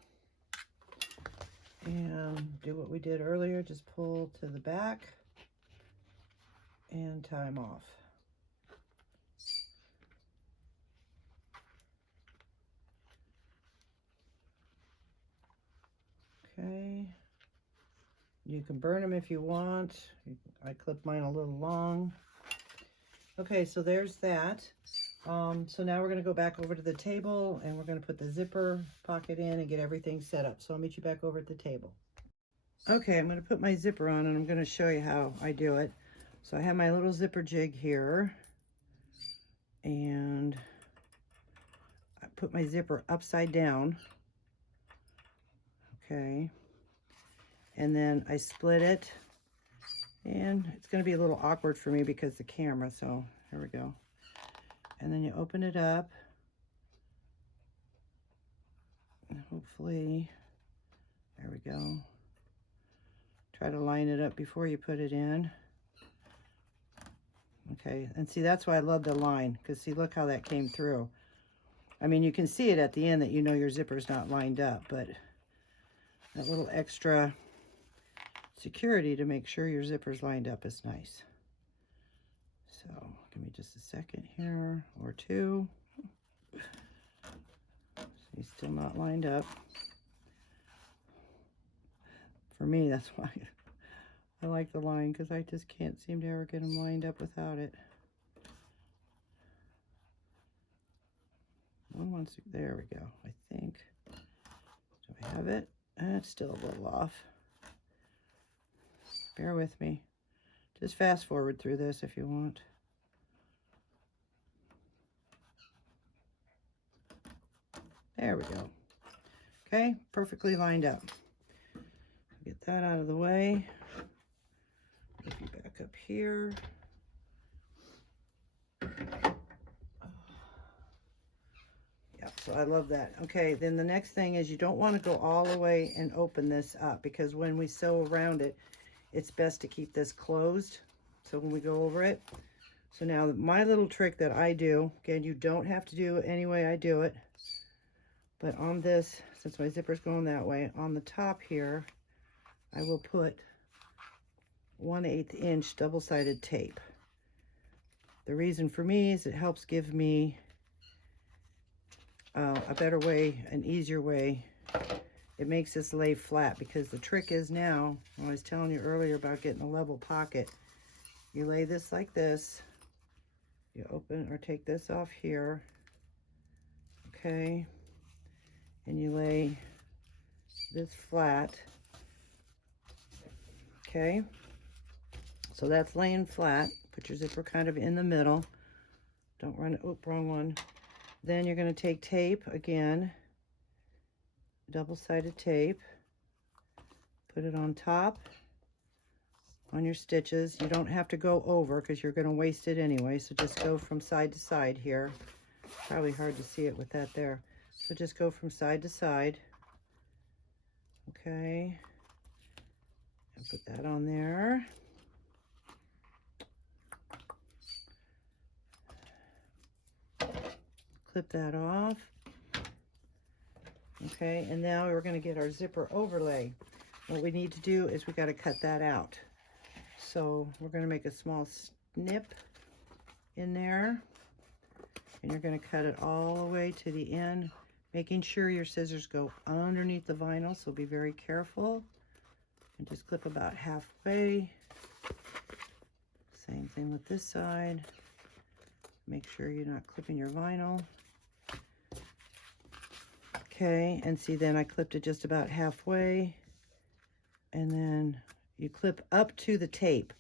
And do what we did earlier, just pull to the back and tie them off. Okay. You can burn them if you want. I clipped mine a little long. Okay, so there's that. So now we're going to go back over to the table and we're going to put the zipper pocket in and get everything set up. So I'll meet you back over at the table. Okay, I'm going to put my zipper on and I'm going to show you how I do it. So I have my little zipper jig here and I put my zipper upside down. Okay, and then I split it, and it's going to be a little awkward for me because the camera, so here we go. And then you open it up, and hopefully, there we go. Try to line it up before you put it in. Okay, and see, that's why I love the line, because see, look how that came through. I mean, you can see it at the end that you know your zipper's not lined up, but that little extra security to make sure your zipper's lined up is nice. So give me just a second here, or two. He's still not lined up. For me, that's why I like the line, because I just can't seem to ever get them lined up without it. There we go, I think. Do I have it? It's still a little off. Bear with me. Just fast forward through this if you want. There we go. Okay, perfectly lined up. Get that out of the way. Get you back up here. Yeah, so I love that. Okay, then the next thing is you don't want to go all the way and open this up, because when we sew around it, it's best to keep this closed. So when we go over it. So now my little trick that I do, again, you don't have to do it any way I do it. But on this, since my zipper's going that way, on the top here, I will put 1/8 inch double-sided tape. The reason for me is it helps give me a better way, an easier way. It makes this lay flat, because the trick is now, when I was telling you earlier about getting a level pocket, you lay this like this, you open or take this off here, okay, and you lay this flat, okay, so that's laying flat. Put your zipper kind of in the middle, don't run it, oh, wrong one. Then you're going to take tape again, double-sided tape, put it on top on your stitches. You don't have to go over, because you're going to waste it anyway, so just go from side to side here. Probably hard to see it with that there, so just go from side to side. Okay, and put that on there. Clip that off. Okay, and now we're going to get our zipper overlay. What we need to do is we got to cut that out. So we're going to make a small snip in there, and you're going to cut it all the way to the end, making sure your scissors go underneath the vinyl, so be very careful. And just clip about halfway. Same thing with this side. Make sure you're not clipping your vinyl. Okay, and see, then I clipped it just about halfway, and then you clip up to the tape.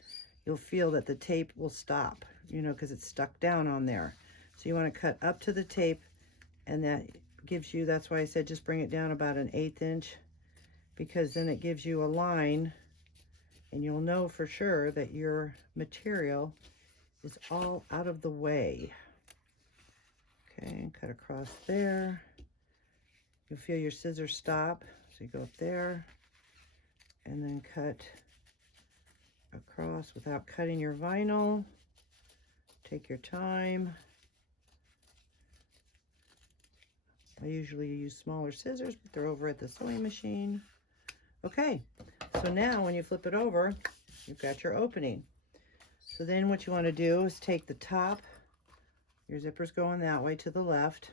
You'll feel that the tape will stop, you know, because it's stuck down on there. So you want to cut up to the tape, and that gives you, that's why I said just bring it down about 1/8 inch, because then it gives you a line, and you'll know for sure that your material is all out of the way. Okay, cut across there. You'll feel your scissors stop, so you go up there and then cut across without cutting your vinyl. Take your time. I usually use smaller scissors, but they're over at the sewing machine. Okay, so now when you flip it over, you've got your opening. So then what you want to do is take the top, your zipper's going that way to the left.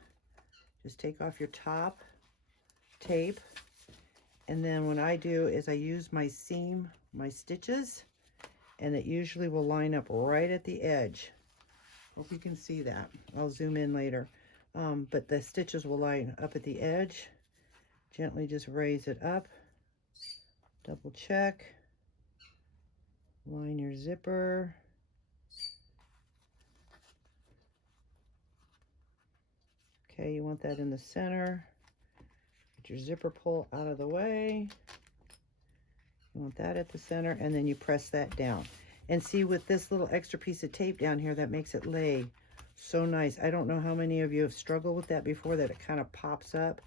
Just take off your top tape. And then what I do is I use my seam, my stitches, and it usually will line up right at the edge. Hope you can see that. I'll zoom in later. But the stitches will line up at the edge. Gently just raise it up. Double check. Line your zipper. Okay, you want that in the center. Get your zipper pull out of the way. You want that at the center, and then you press that down. And see, with this little extra piece of tape down here, that makes it lay so nice. I don't know how many of you have struggled with that before, that it kind of pops up.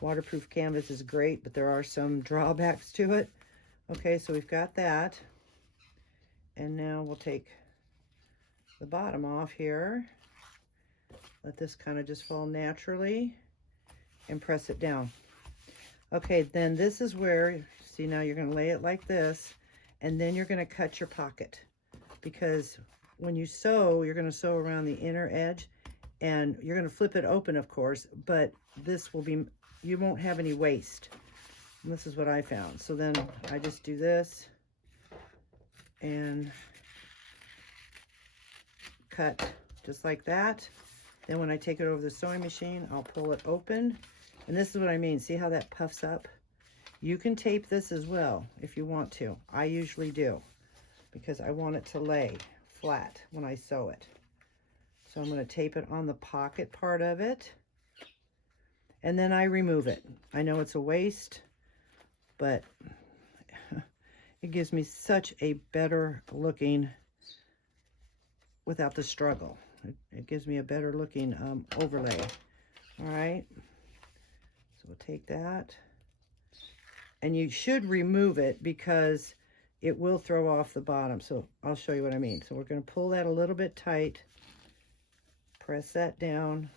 Waterproof canvas is great, but there are some drawbacks to it. Okay, so we've got that. And now we'll take the bottom off here. Let this kind of just fall naturally and press it down. Okay, then this is where, see, now you're going to lay it like this, and then you're going to cut your pocket. Because when you sew, you're going to sew around the inner edge, and you're going to flip it open, of course, but this will be, you won't have any waste. And this is what I found. So then I just do this and cut just like that. Then when I take it over the sewing machine, I'll pull it open. And this is what I mean. See how that puffs up? You can tape this as well if you want to. I usually do, because I want it to lay flat when I sew it. So I'm going to tape it on the pocket part of it. And then I remove it. I know it's a waste, but it gives me such a better looking, without the struggle. It gives me a better looking overlay. All right. So we'll take that. And you should remove it because it will throw off the bottom. So I'll show you what I mean. So we're going to pull that a little bit tight. Press that down.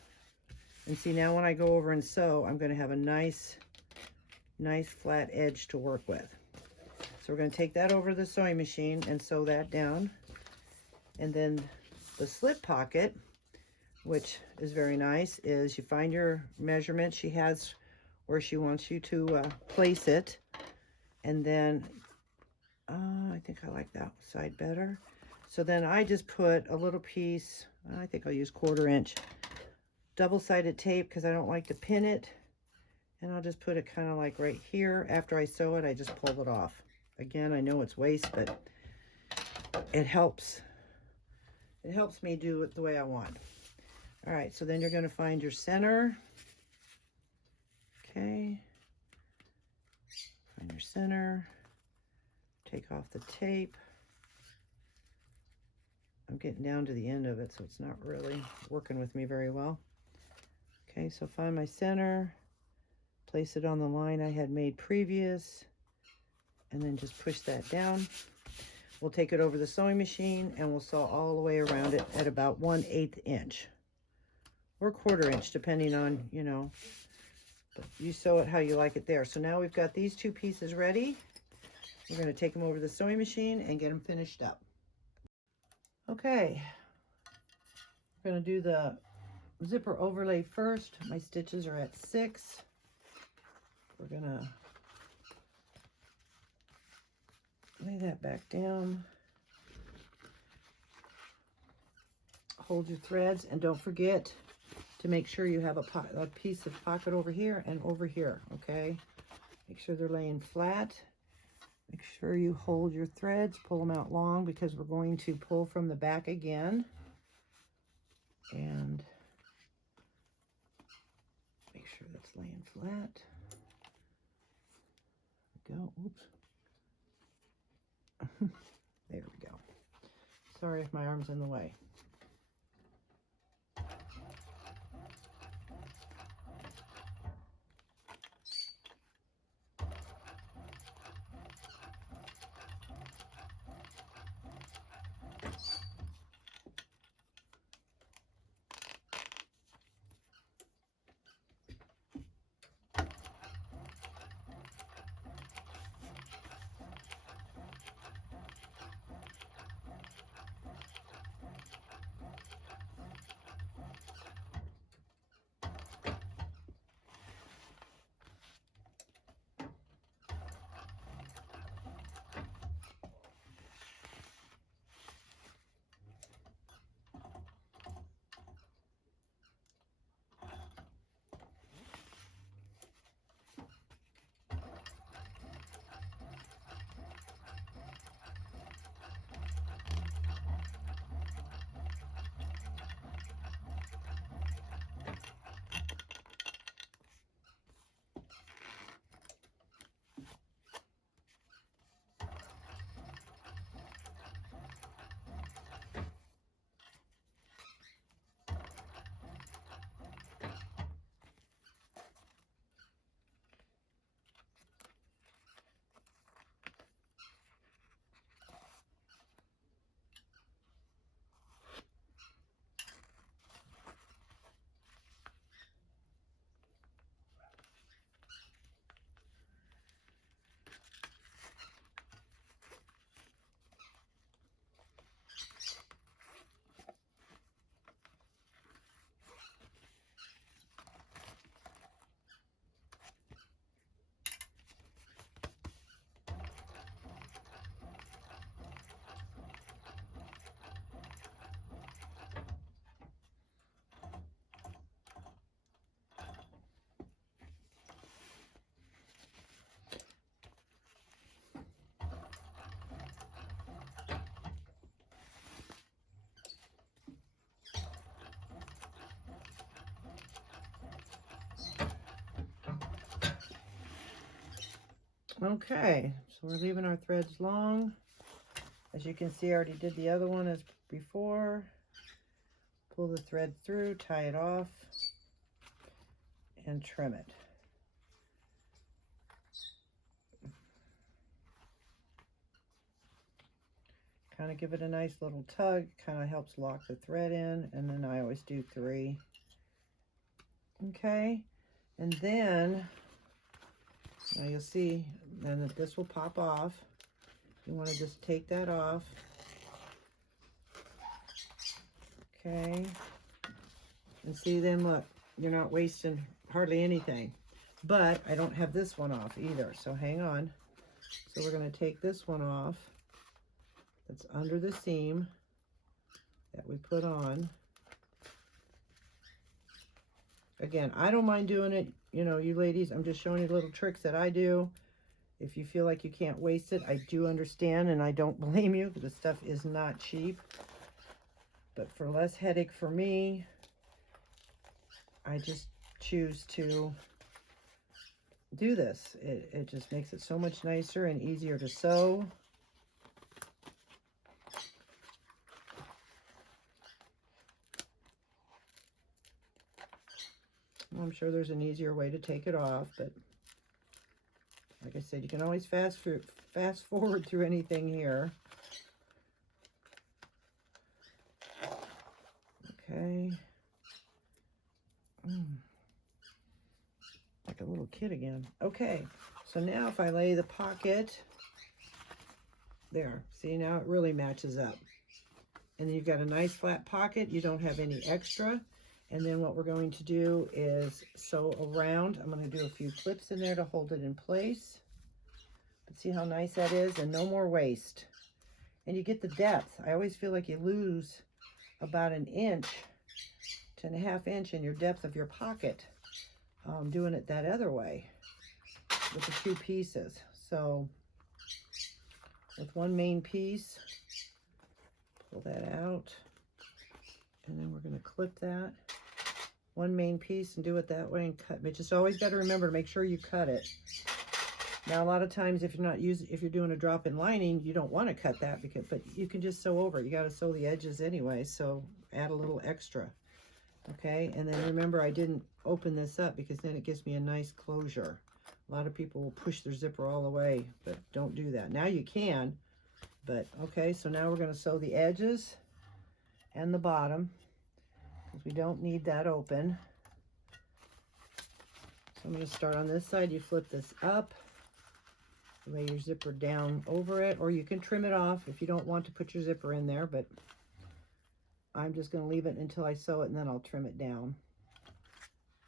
And see, now when I go over and sew, I'm going to have a nice flat edge to work with. So we're going to take that over to the sewing machine and sew that down. And then the slip pocket, which is very nice, is you find your measurement. She has where she wants you to place it. And then, I think I like that side better. So then I just put a little piece, I think I'll use 1/4 inch, double-sided tape because I don't like to pin it. And I'll just put it kind of like right here. After I sew it, I just pull it off. Again, I know it's waste, but it helps. It helps me do it the way I want. All right, so then you're going to find your center. Okay. Find your center. Take off the tape. I'm getting down to the end of it, so it's not really working with me very well. Okay, so find my center. Place it on the line I had made previous. And then just push that down. We'll take it over the sewing machine and we'll sew all the way around it at about 1/8 inch. Or 1/4 inch, depending on, you know. But you sew it how you like it there. So now we've got these two pieces ready. We're going to take them over to the sewing machine and get them finished up. Okay. We're going to do the zipper overlay first. My stitches are at 6. We're going to lay that back down. Hold your threads and don't forget to make sure you have a piece of pocket over here and over here, okay? Make sure they're laying flat. Make sure you hold your threads, pull them out long because we're going to pull from the back again. And make sure that's laying flat. There we go. Oops. There we go. Sorry if my arm's in the way. Okay, so we're leaving our threads long. As you can see, I already did the other one as before. Pull the thread through, tie it off, and trim it. Kind of give it a nice little tug, kind of helps lock the thread in, and then I always do 3. Okay, and then now you'll see then that this will pop off. You want to just take that off. Okay, and see, then look, you're not wasting hardly anything. But I don't have this one off either, so hang on. So we're going to take this one off that's under the seam that we put on. Again, I don't mind doing it, you know, you ladies, I'm just showing you little tricks that I do. If you feel like you can't waste it, I do understand, and I don't blame you. The stuff is not cheap. But for less headache for me, I just choose to do this. It just makes it so much nicer and easier to sew. I'm sure there's an easier way to take it off, but like I said, you can always fast forward through anything here. Okay. Like a little kid again. Okay, so now if I lay the pocket, there, see, now it really matches up. And then you've got a nice flat pocket. You don't have any extra. And then what we're going to do is sew around. I'm going to do a few clips in there to hold it in place. But see how nice that is? And no more waste. And you get the depth. I always feel like you lose about 1 inch to 1/2 inch in your depth of your pocket doing it that other way with the 2 pieces. So with one main piece, pull that out. And then we're going to clip that. One main piece and do it that way and cut. But just always got to remember to make sure you cut it. Now a lot of times if you're doing a drop-in lining, you don't want to cut that but you can just sew over it. You got to sew the edges anyway, so add a little extra. Okay, and then remember I didn't open this up because then it gives me a nice closure. A lot of people will push their zipper all the way, but don't do that. Now you can, but okay, so now we're going to sew the edges and the bottom because we don't need that open. So I'm going to start on this side. You flip this up, lay your zipper down over it, or you can trim it off if you don't want to put your zipper in there, but I'm just going to leave it until I sew it and then I'll trim it down.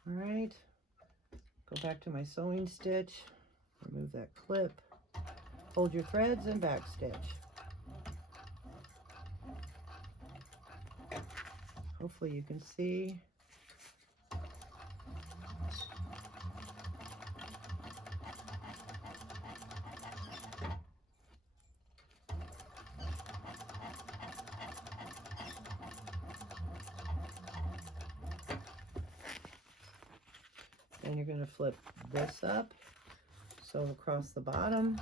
All right, go back to my sewing stitch, remove that clip, hold your threads and back stitch. Hopefully you can see. And you're going to flip this up, sew across the bottom.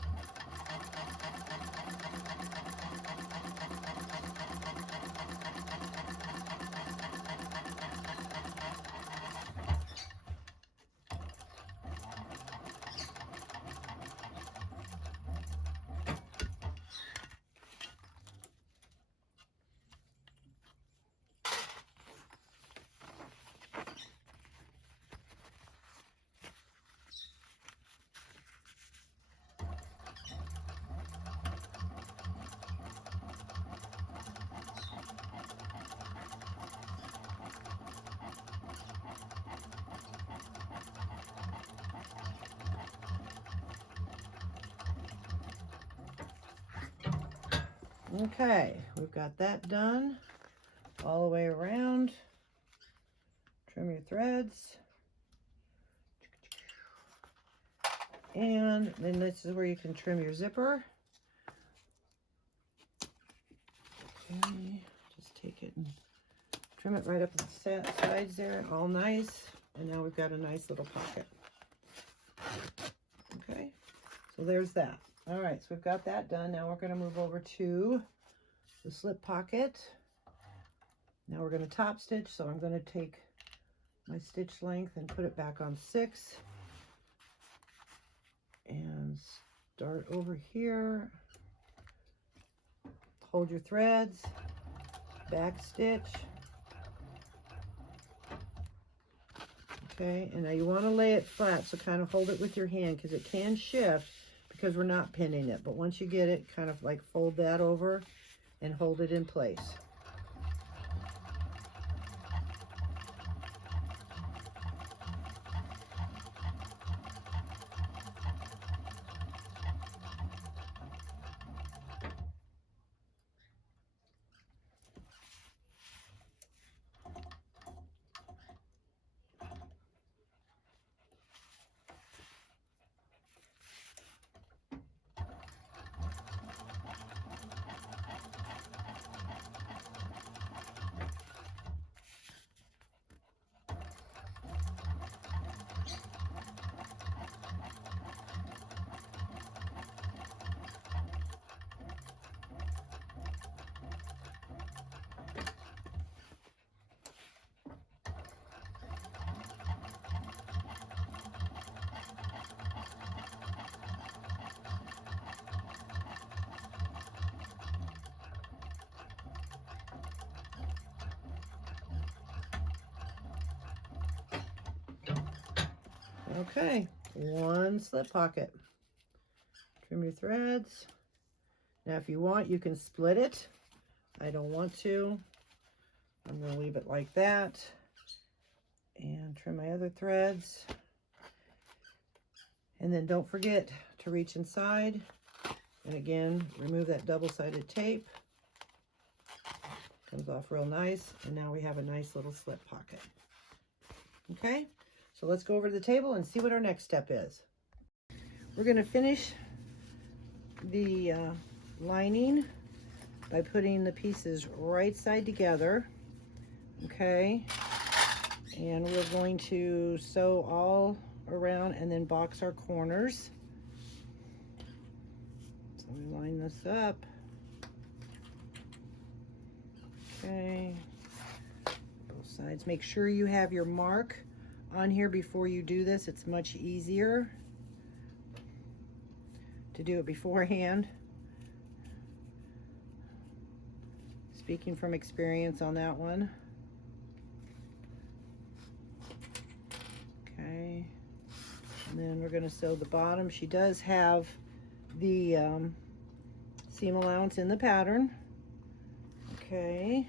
Okay, we've got that done all the way around. Trim your threads. And then this is where you can trim your zipper. Okay, just take it and trim it right up the sides there, all nice. And now we've got a nice little pocket. Okay, So there's that. All right, so we've got that done. Now we're going to move over to the slip pocket. Now we're going to top stitch, so I'm going to take my stitch length and put it back on 6 and start over here. Hold your threads, back stitch. Okay, and now you want to lay it flat, so kind of hold it with your hand because it can shift because we're not pinning it. But once you get it, kind of like fold that over and hold it in place. Okay, one slip pocket. Trim your threads. Now if you want, you can split it. I don't want to. I'm going to leave it like that. And trim my other threads. And then don't forget to reach inside. And again, remove that double-sided tape. Comes off real nice. And now we have a nice little slip pocket. Okay? So let's go over to the table and see what our next step is. We're going to finish the lining by putting the pieces right side together. Okay. And we're going to sew all around and then box our corners. So we line this up. Okay. Both sides. Make sure you have your mark on here before you do this. It's much easier to do it beforehand. Speaking from experience on that one. Okay, and then we're going to sew the bottom. She does have the seam allowance in the pattern. Okay.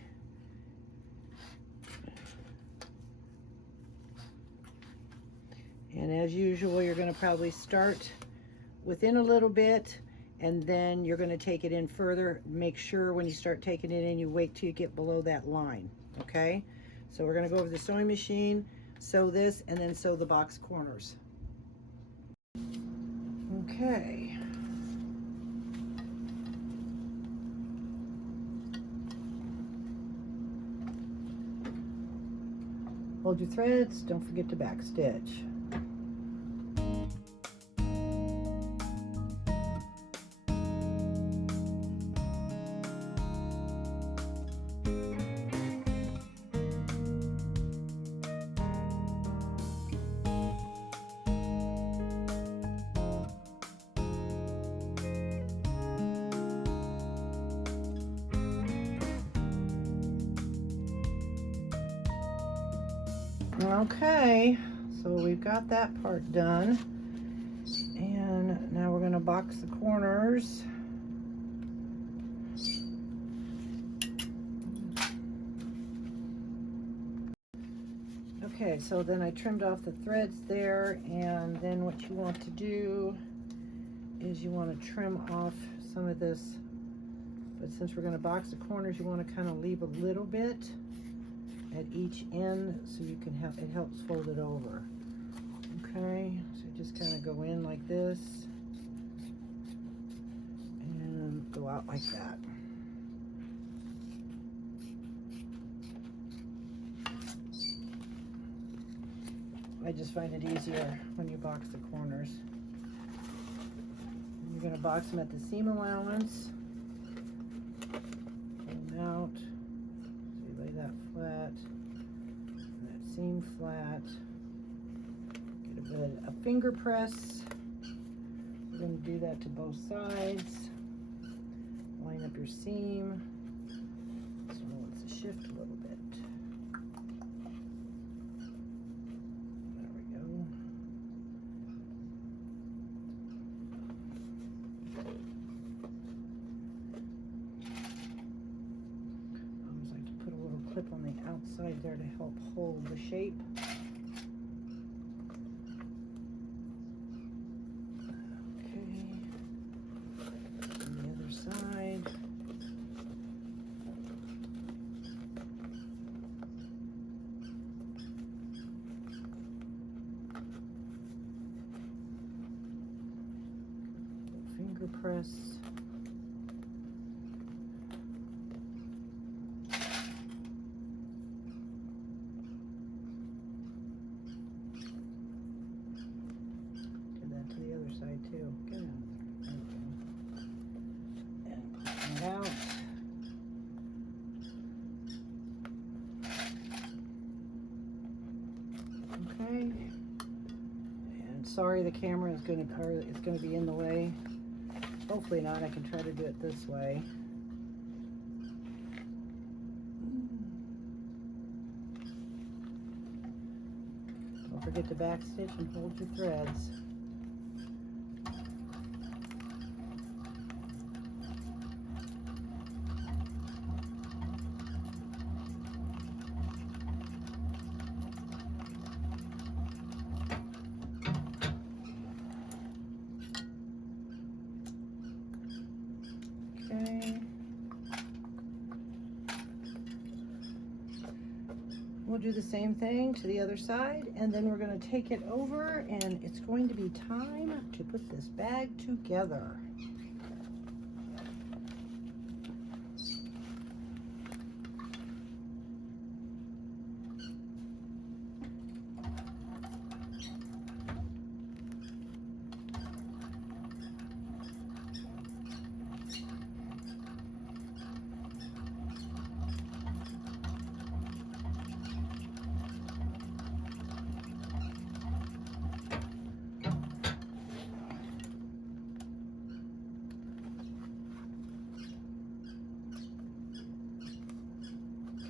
And as usual, you're going to probably start within a little bit, and then you're going to take it in further. Make sure when you start taking it in, you wait till you get below that line. Okay? So we're going to go over the sewing machine, sew this, and then sew the box corners. Okay. Hold your threads. Don't forget to back stitch. Okay, so we've got that part done, and now we're going to box the corners. Okay, so then I trimmed off the threads there, and then what you want to do is you want to trim off some of this, but since we're going to box the corners, you want to kind of leave a little bit at each end so you can have it helps fold it over. Okay, so just kind of go in like this and go out like that. I just find it easier when you box the corners. You're going to box them at the seam allowance. Pull them out. So you lay that flat, and that seam flat. Get a finger press. We're going to do that to both sides. Line up your seam. So let's shift a little bit. There we go. I always like to put a little clip on the outside there to help hold the shape. Finger press. Do that to the other side too. Get in. And push it out. Okay. And sorry, the camera is going to be in the way. Hopefully not. I can try to do it this way. Don't forget to back stitch and hold your threads. Okay. We'll do the same thing to the other side, and then we're going to take it over, and it's going to be time to put this bag together.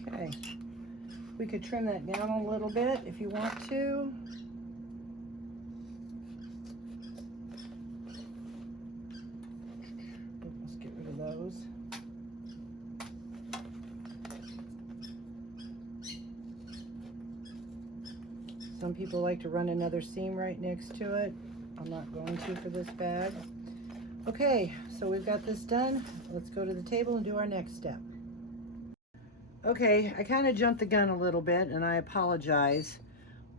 Okay, we could trim that down a little bit if you want to. Let's get rid of those. Some people like to run another seam right next to it. I'm not going to for this bag. Okay, so we've got this done. Let's go to the table and do our next step. Okay, I kind of jumped the gun a little bit, and I apologize,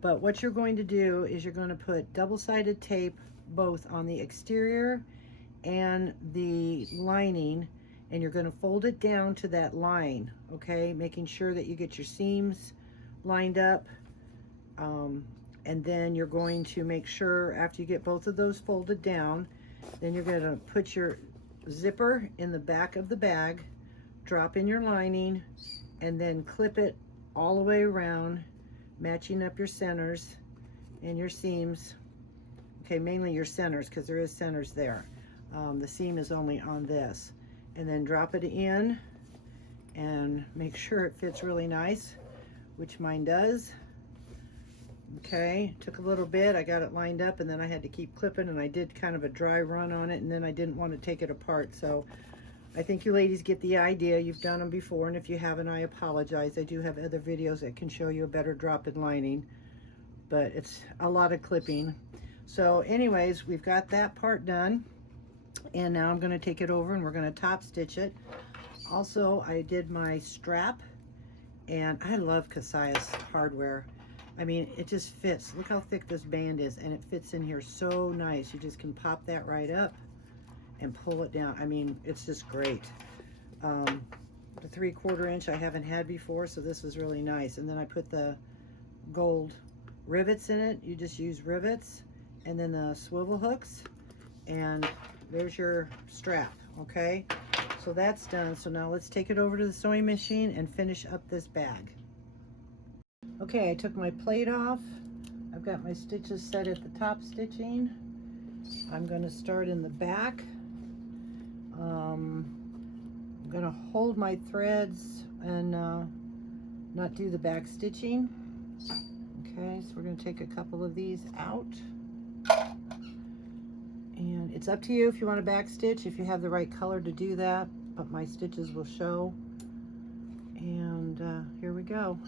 but what you're going to do is you're going to put double-sided tape both on the exterior and the lining, and you're going to fold it down to that line, okay, making sure that you get your seams lined up, and then you're going to make sure after you get both of those folded down, then you're going to put your zipper in the back of the bag, drop in your lining, and then clip it all the way around, matching up your centers and your seams. Okay, mainly your centers, because there is centers there. The seam is only on this. And then drop it in and make sure it fits really nice, which mine does. Okay, took a little bit. I got it lined up, and then I had to keep clipping, and I did kind of a dry run on it, and then I didn't want to take it apart. So I think you ladies get the idea. You've done them before, and if you haven't, I apologize. I do have other videos that can show you a better drop-in lining, but it's a lot of clipping. So anyways, we've got that part done, and now I'm going to take it over and we're going to top stitch it. Also, I did my strap, and I love Casaya's hardware. I mean, it just fits. Look how thick this band is, and it fits in here so nice. You just can pop that right up and pull it down. I mean, it's just great. The 3/4 inch I haven't had before, so this was really nice. And then I put the gold rivets in it. You just use rivets, and then the swivel hooks, and there's your strap, okay? So that's done. So now let's take it over to the sewing machine and finish up this bag. Okay, I took my plate off. I've got my stitches set at the top stitching. I'm going to start in the back. I'm going to hold my threads and not do the back stitching. Okay, so we're going to take a couple of these out. And it's up to you if you want to back stitch, if you have the right color to do that, but my stitches will show. And here we go.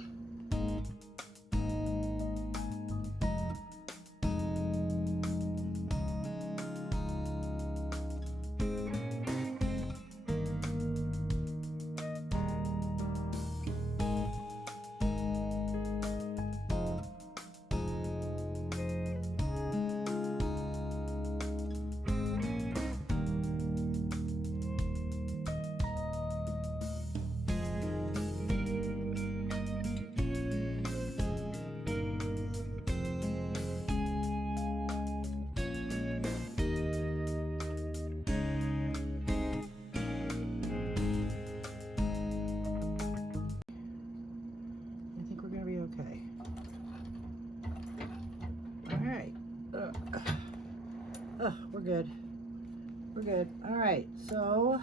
Okay. All right. Oh, we're good. We're good. All right. So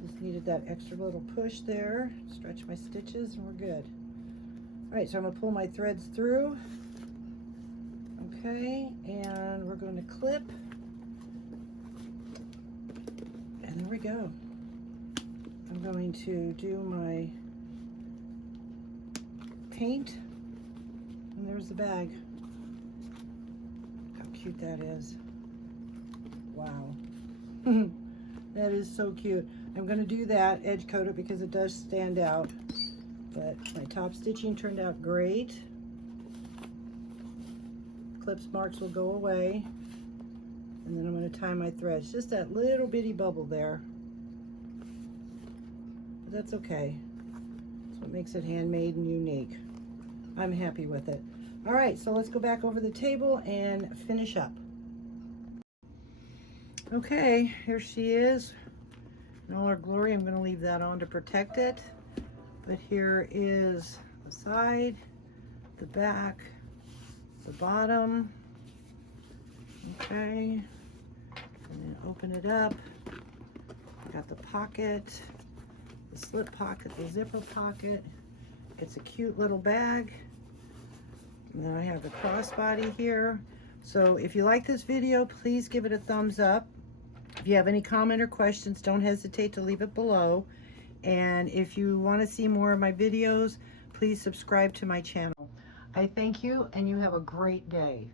just needed that extra little push there. Stretch my stitches and we're good. All right. So I'm going to pull my threads through. Okay. And we're going to clip. And there we go. I'm going to do my paint, and there's the bag. How cute that is. Wow. That is so cute. I'm going to do that, edge coat it because it does stand out, but my top stitching turned out great. Clips marks will go away, and then I'm going to tie my threads. Just that little bitty bubble there, but that's okay. That's what makes it handmade and unique. I'm happy with it. All right, so let's go back over the table and finish up. Okay, here she is in all her glory. I'm going to leave that on to protect it. But here is the side, the back, the bottom. Okay, and then open it up. Got the pocket, the slip pocket, the zipper pocket. It's a cute little bag. And then I have the crossbody here. So if you like this video, please give it a thumbs up. If you have any comment or questions, don't hesitate to leave it below. And if you want to see more of my videos, please subscribe to my channel. I thank you, and you have a great day.